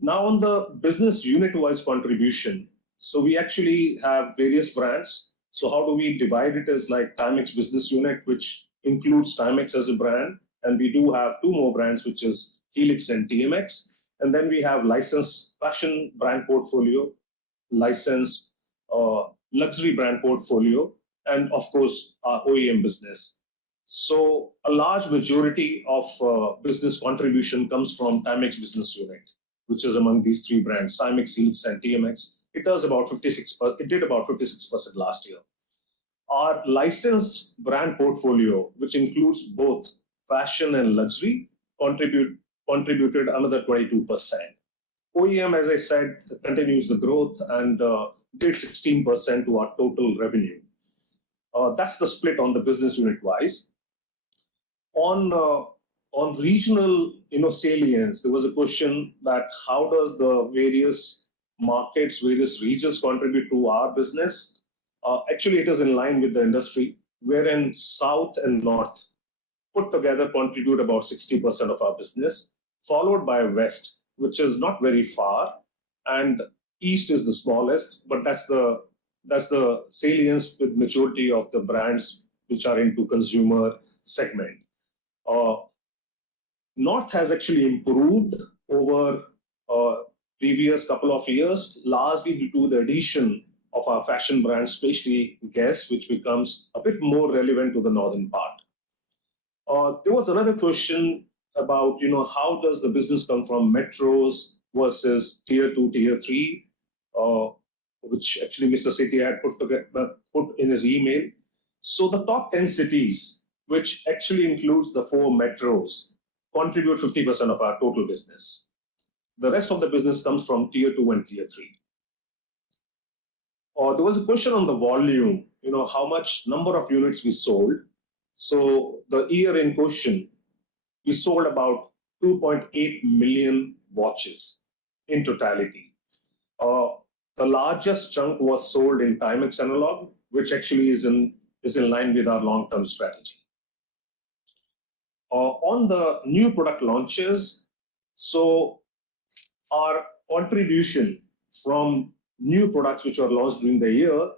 Now on the business unit-wise contribution, so we actually have various brands. So how do we divide it? Is like TIMEX business unit, which includes TIMEX as a brand, and we do have 2 more brands, which is Helix and TMX. And then we have licensed fashion brand portfolio, licensed luxury brand portfolio, and of course our OEM business. So a large majority of business contribution comes from TIMEX business unit, which is among these 3 brands, TIMEX, Helix, and TMX. It does about 56%. It did about 56% last year. Our licensed brand portfolio, which includes both fashion and luxury, contributed another 22%. OEM, as I said, continues the growth and did 16% to our total revenue. That's the split on the business unit wise. On regional salience, there was a question that how does the various markets, various regions contribute to our business? Actually, it is in line with the industry, wherein South and North put together contribute about 60% of our business, followed by West, which is not very far, and East is the smallest, but that's the salience with majority of the brands which are into consumer segment. North has actually improved over previous couple of years, largely due to the addition of our fashion brand, especially Guess, which becomes a bit more relevant to the northern part. There was another question about, how does the business come from metros versus tier 2, tier 3, which actually Mr. Sethi had put in his email. So the top 10 cities, which actually includes the 4 metros, contribute 50% of our total business. The rest of the business comes from tier 2 and tier 3. There was a question on the volume, how much number of units we sold. So the year in question, we sold about 2.8 million watches in totality. The largest chunk was sold in Timex analog, which actually is in line with our long-term strategy. On the new product launches, so our contribution from new products which were launched during the year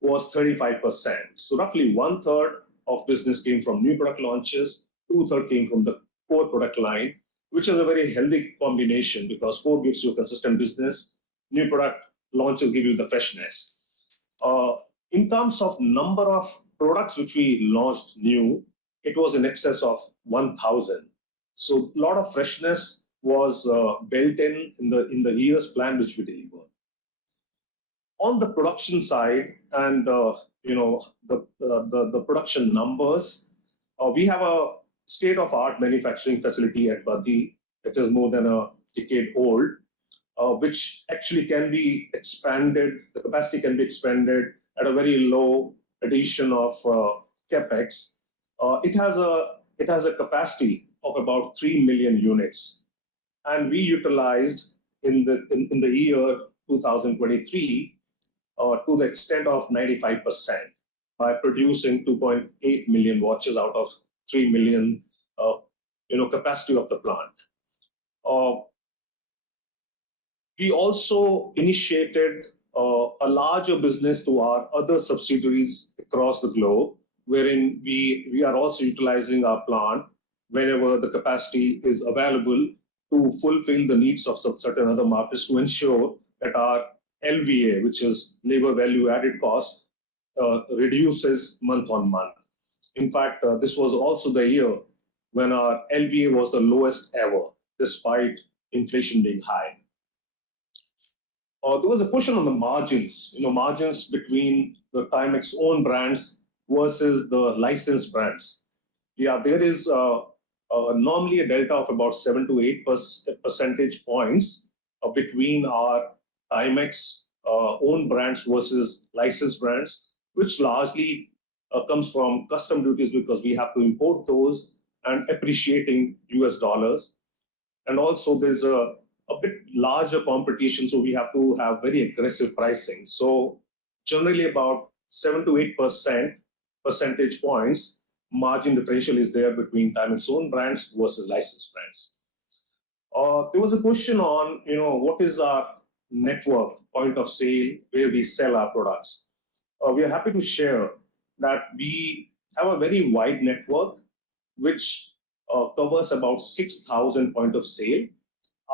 was 35%. So roughly 1/3 of business came from new product launches, 2/3 came from the core product line, which is a very healthy combination because core gives you consistent business, new product launches give you the freshness. In terms of number of products which we launched new, it was in excess of 1,000. So a lot of freshness was built in the year's plan which we delivered. On the production side and the production numbers, we have a state-of-art manufacturing facility at Baddi. It is more than a decade old, which actually can be expanded. The capacity can be expanded at a very low addition of capex. It has a capacity of about 3 million units, and we utilized in the year 2023 to the extent of 95% by producing 2.8 million watches out of 3 million capacity of the plant. We also initiated a larger business to our other subsidiaries across the globe, wherein we are also utilizing our plant whenever the capacity is available to fulfill the needs of some certain other markets to ensure that our LVA, which is labor value added cost, reduces month on month. In fact, this was also the year when our LVA was the lowest ever, despite inflation being high. There was a question on the margins, margins between the Timex own brands versus the licensed brands. Yeah, there is normally a delta of about 7 to 8 percentage points between our Timex own brands versus licensed brands, which largely comes from custom duties because we have to import those and appreciating US dollars. And also there's a bit larger competition, so we have to have very aggressive pricing. So generally about 7 to 8 percentage points margin differential is there between Timex own brands versus licensed brands. There was a question on, what is our network point of sale where we sell our products. We are happy to share that we have a very wide network which covers about 6,000 point of sale,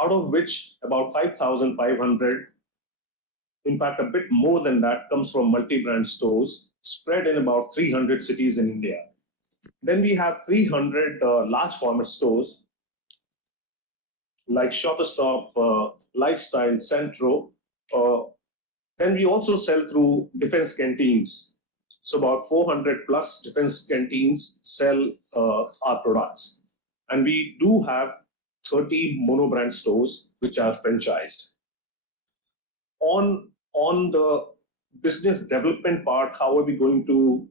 out of which about 5,500, in fact a bit more than that, comes from multi-brand stores spread in about 300 cities in India. Then we have 300 large format stores like Shoppers Stop, Lifestyle, Centro. Then we also sell through defense canteens. So about 400 plus defense canteens sell our products. And we do have 30 mono-brand stores which are franchised. On the business development part, how are we going to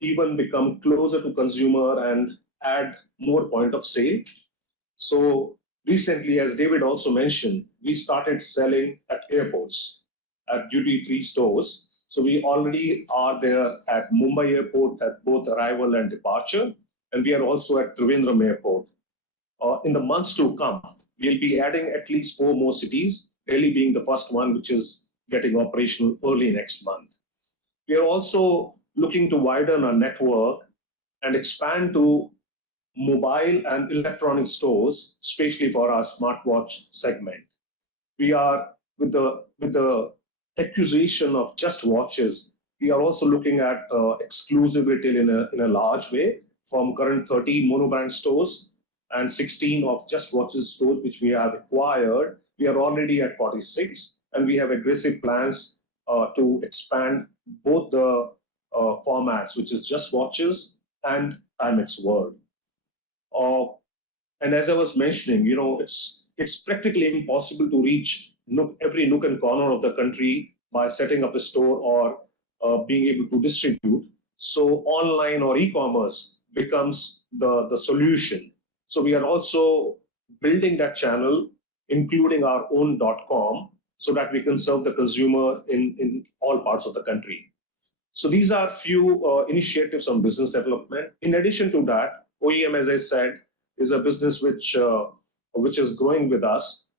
even become closer to consumer and add more point of sale? So recently, as David also mentioned, we started selling at airports, at duty-free stores. So we already are there at Mumbai Airport at both arrival and departure, and we are also at Trivandrum Airport. In the months to come, we'll be adding at least 4 more cities, Delhi being the first one, which is getting operational early next month. We are also looking to widen our network and expand to mobile and electronic stores, especially for our smartwatch segment. We are with the acquisition of Just Watches. We are also looking at exclusive retail in a large way from current 30 monobrand stores and 16 of Just Watches stores which we have acquired. We are already at 46, and we have aggressive plans to expand both the formats, which is Just Watches and TIMEX World. And as I was mentioning, it's practically impossible to reach every nook and corner of the country by setting up a store or being able to distribute. So online or e-commerce becomes the solution. So we are also building that channel, including our own .com, so that we can serve the consumer in all parts of the country. So these are few initiatives on business development. In addition to that, OEM, as I said, is a business which is growing with us.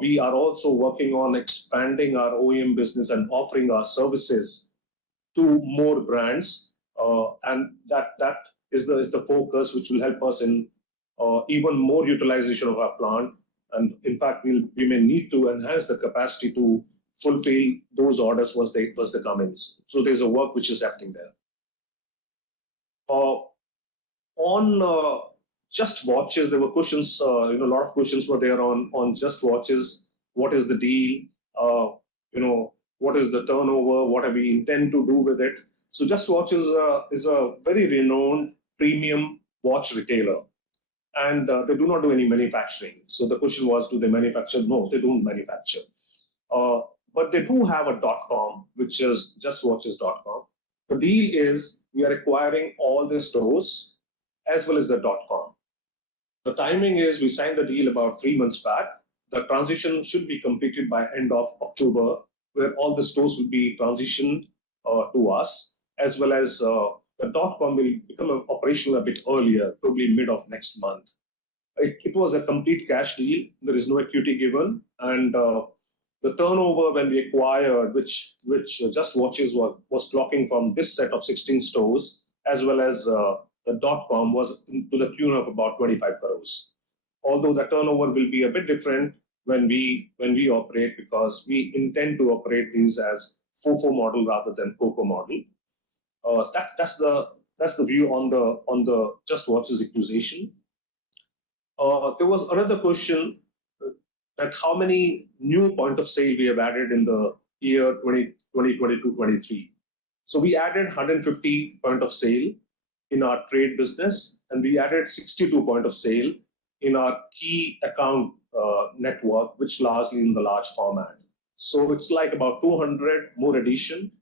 We are also working on expanding our OEM business and offering our services to more brands, and that is the focus which will help us in even more utilization of our plant. And in fact, we may need to enhance the capacity to fulfill those orders once they come in. So there's a work which is happening there. On Just Watches, there were questions. A lot of questions were there on Just Watches. What is the deal? What is the turnover? What do we intend to do with it? So Just Watches is a very renowned premium watch retailer, and they do not do any manufacturing. So the question was, do they manufacture? No, they don't manufacture. But they do have a .com, which is justwatches.com. The deal is we are acquiring all the stores as well as the .com. The timing is we signed the deal about 3 months back. The transition should be completed by end of October, where all the stores will be transitioned to us, as well as the .com will become operational a bit earlier, probably mid of next month. It was a complete cash deal. There is no equity given, and the turnover when we acquired, which Just Watches was clocking from this set of 16 stores, as well as the .com, was to the tune of about 25 crores. Although the turnover will be a bit different when we operate, because we intend to operate these as FOFO model rather than COCO model. That's the view on the Just Watches acquisition. There was another question that how many new point of sale we have added in the year 2022-23. So we added 150 point of sale in our trade business, and we added 62 point of sale in our key account network, which largely in the large format. So it's like about 200 more addition.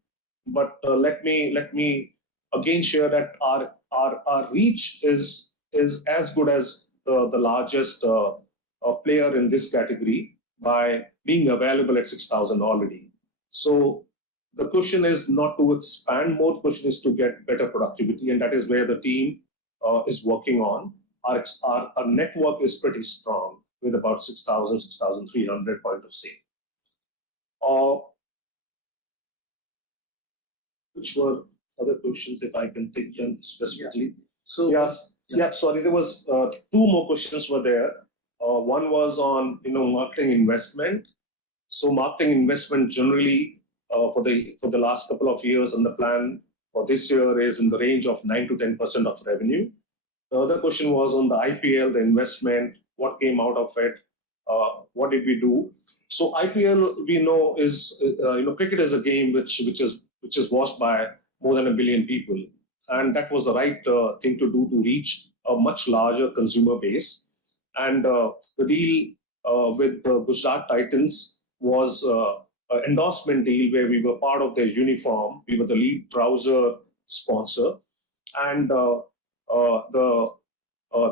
But let me again share that our reach is as good as the largest player in this category by being available at 6,000 already. So the question is not to expand more, the question is to get better productivity, and that is where the team is working on. Our network is pretty strong with about 6,000, 6,300 point of sale. Which were other questions, if I can take them specifically? So sorry, there was 2 more questions were there. One was on marketing investment. So marketing investment generally for the last couple of years, and the plan for this year is in the range of 9 to 10% of revenue. The other question was on the IPL, the investment, what came out of it, what did we do? So IPL, we know, is cricket is a game which is watched by more than 1 billion people, and that was the right thing to do to reach a much larger consumer base. And the deal with the Gujarat Titans was an endorsement deal where we were part of their uniform. We were the lead trouser sponsor, and the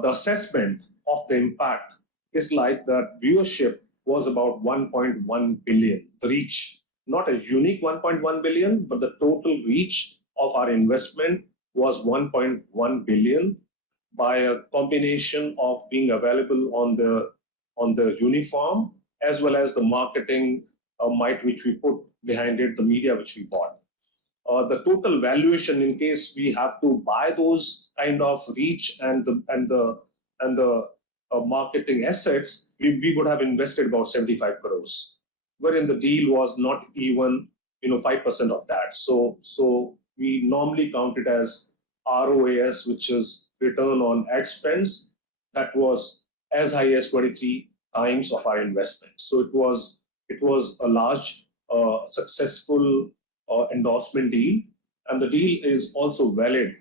assessment of the impact is like that viewership was about 1.1 billion. The reach, not a unique 1.1 billion, but the total reach of our investment was 1.1 billion by a combination of being available on the uniform, as well as the marketing might which we put behind it, the media which we bought. the total valuation in case we have to buy those kind of reach and the marketing assets, we would have invested about 75 crores, wherein the deal was not even 5% of that. So we normally count it as ROAS, which is return on ad spends. That was as high as 23 times of our investment. So it was a large, successful endorsement deal, and the deal is also valid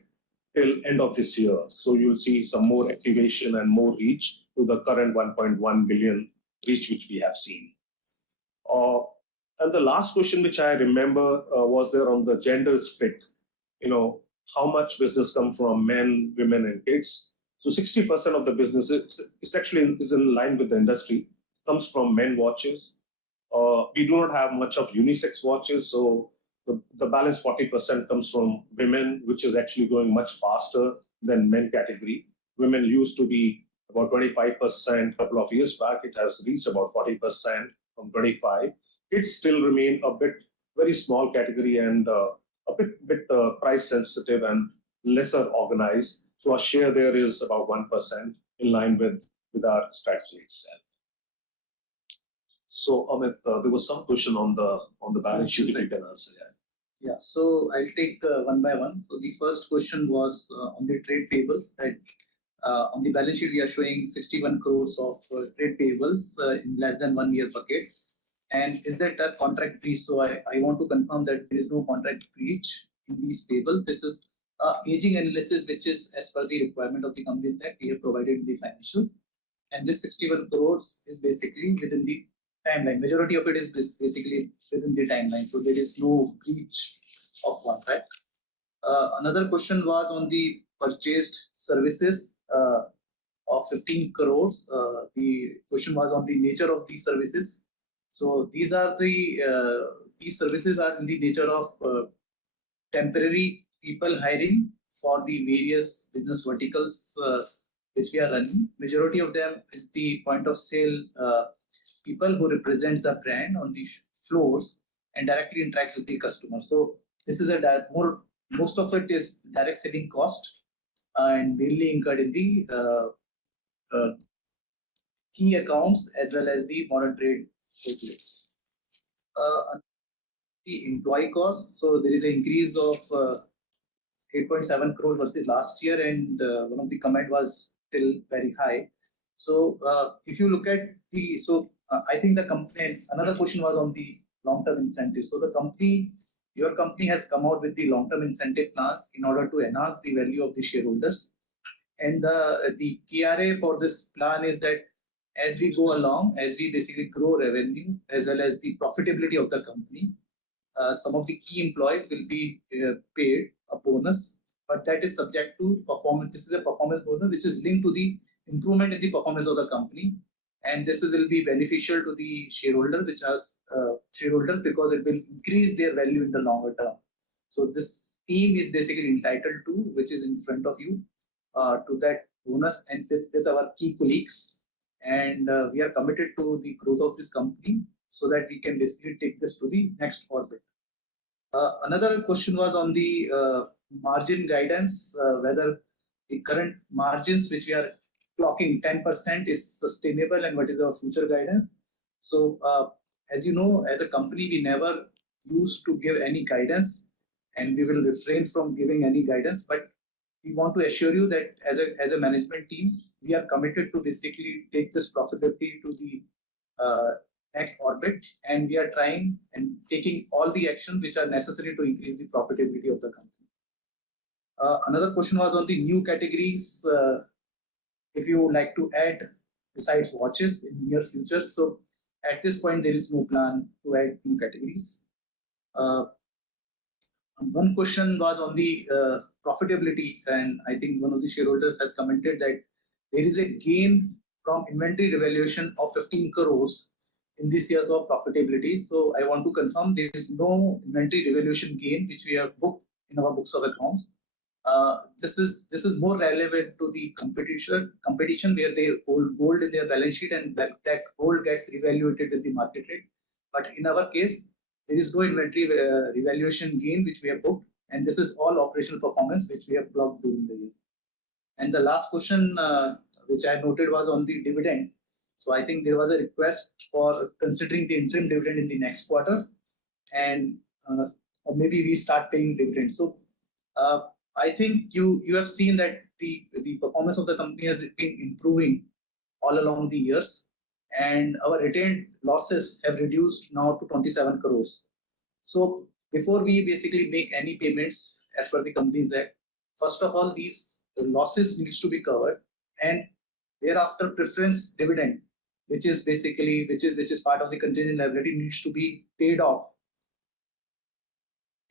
till end of this year. So you'll see some more activation and more reach to the current 1.1 billion reach which we have seen. And the last question which I remember was there on the gender split. How much business come from men, women, and kids? So 60% of the business is actually in line with the industry, comes from men watches. We do not have much of unisex watches, so the balance 40% comes from women, which is actually going much faster than men category. Women used to be about 25% a couple of years back. It has reached about 40% from 25. Kids still remain a bit very small category and a bit price sensitive and lesser organized. So our share there is about 1% in line with our strategy itself. So Amit, there was some question on the balance sheet, if you can answer that. Yeah, so I'll take one by one. So the first question was on the trade payables. That on the balance sheet we are showing 61 crores of trade payables in less than 1 year bucket. And is that a contract breach? So I want to confirm that there is no contract breach in these payables. This is aging analysis, which is as per the requirement of the Companies Act. We have provided in the financials. And this 61 crores is basically within the timeline. Majority of it is basically within the timeline. So there is no breach of contract. Another question was on the purchased services of 15 crores. The question was on the nature of these services. So these services are in the nature of temporary people hiring for the various business verticals which we are running. Majority of them is the point of sale people who represents the brand on the floors and directly interacts with the customer. So this is most of it is direct selling cost and mainly incurred in the key accounts as well as the modern trade outlets. The employee costs, so there is an increase of 8.7 crore versus last year, and one of the comment was still very high. So if you look at I think the company, another question was on the long-term incentive. So your company has come out with the long-term incentive plans in order to enhance the value of the shareholders. And the KRA for this plan is that as we go along, as we basically grow revenue as well as the profitability of the company, some of the key employees will be paid a bonus, but that is subject to performance. This is a performance bonus which is linked to the improvement in the performance of the company, and this will be beneficial to the shareholder, which has shareholders, because it will increase their value in the longer term. So this team is basically entitled to, which is in front of you, to that bonus and with our key colleagues, and we are committed to the growth of this company so that we can basically take this to the next orbit. Another question was on the margin guidance, whether the current margins which we are clocking 10% is sustainable and what is our future guidance. So as you know, as a company, we never used to give any guidance and we will refrain from giving any guidance, but we want to assure you that as a management team, we are committed to basically take this profitability to the next orbit, and we are trying and taking all the actions which are necessary to increase the profitability of the company. Another question was on the new categories. If you would like to add besides watches in near future. So at this point, there is no plan to add new categories. One question was on the profitability, and I think one of the shareholders has commented that there is a gain from inventory revaluation of 15 crores in this year's of profitability. So I want to confirm there is no inventory revaluation gain which we have booked in our books of accounts. This is more relevant to the competition where they hold gold in their balance sheet and that gold gets revaluated with the market rate. But in our case, there is no inventory revaluation gain which we have booked, and this is all operational performance which we have clocked during the year. And the last question which I noted was on the dividend. So I think there was a request for considering the interim dividend in the next quarter, and or maybe we start paying dividend. So I think you have seen that the performance of the company has been improving all along the years, and our retained losses have reduced now to 27 crores. So before we basically make any payments as per the Companies Act, first of all, these losses needs to be covered, and thereafter preference dividend, which is basically which is part of the contingent liability, needs to be paid off.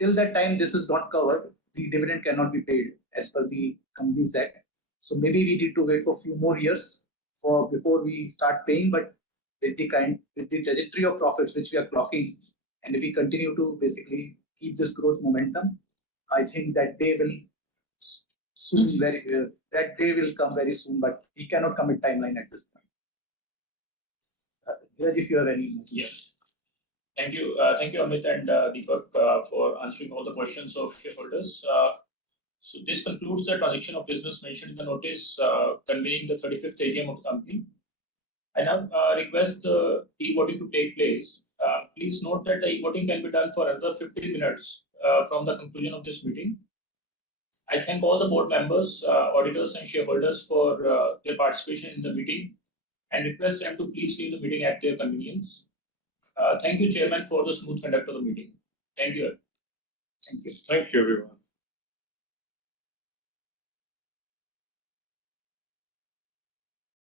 Till that time this is not covered, the dividend cannot be paid as per the Companies Act. So maybe we need to wait for a few more years before we start paying. But with the trajectory of profits which we are clocking, and if we continue to basically keep this growth momentum, I think that day will soon that day will come very soon. But we cannot commit timeline at this point. Dheeraj, if you have any. Yeah. Thank you, Amit and Deepak, for answering all the questions of shareholders. So this concludes the transaction of business mentioned in the notice convening the 35th AGM of the company. I now request the e-voting to take place. Please note that the e-voting can be done for another 15 minutes from the conclusion of this meeting. I thank all the board members, auditors, and shareholders for their participation in the meeting, and request them to please leave the meeting at their convenience. Thank you, Chairman, for the smooth conduct of the meeting. Thank you. Thank you, everyone.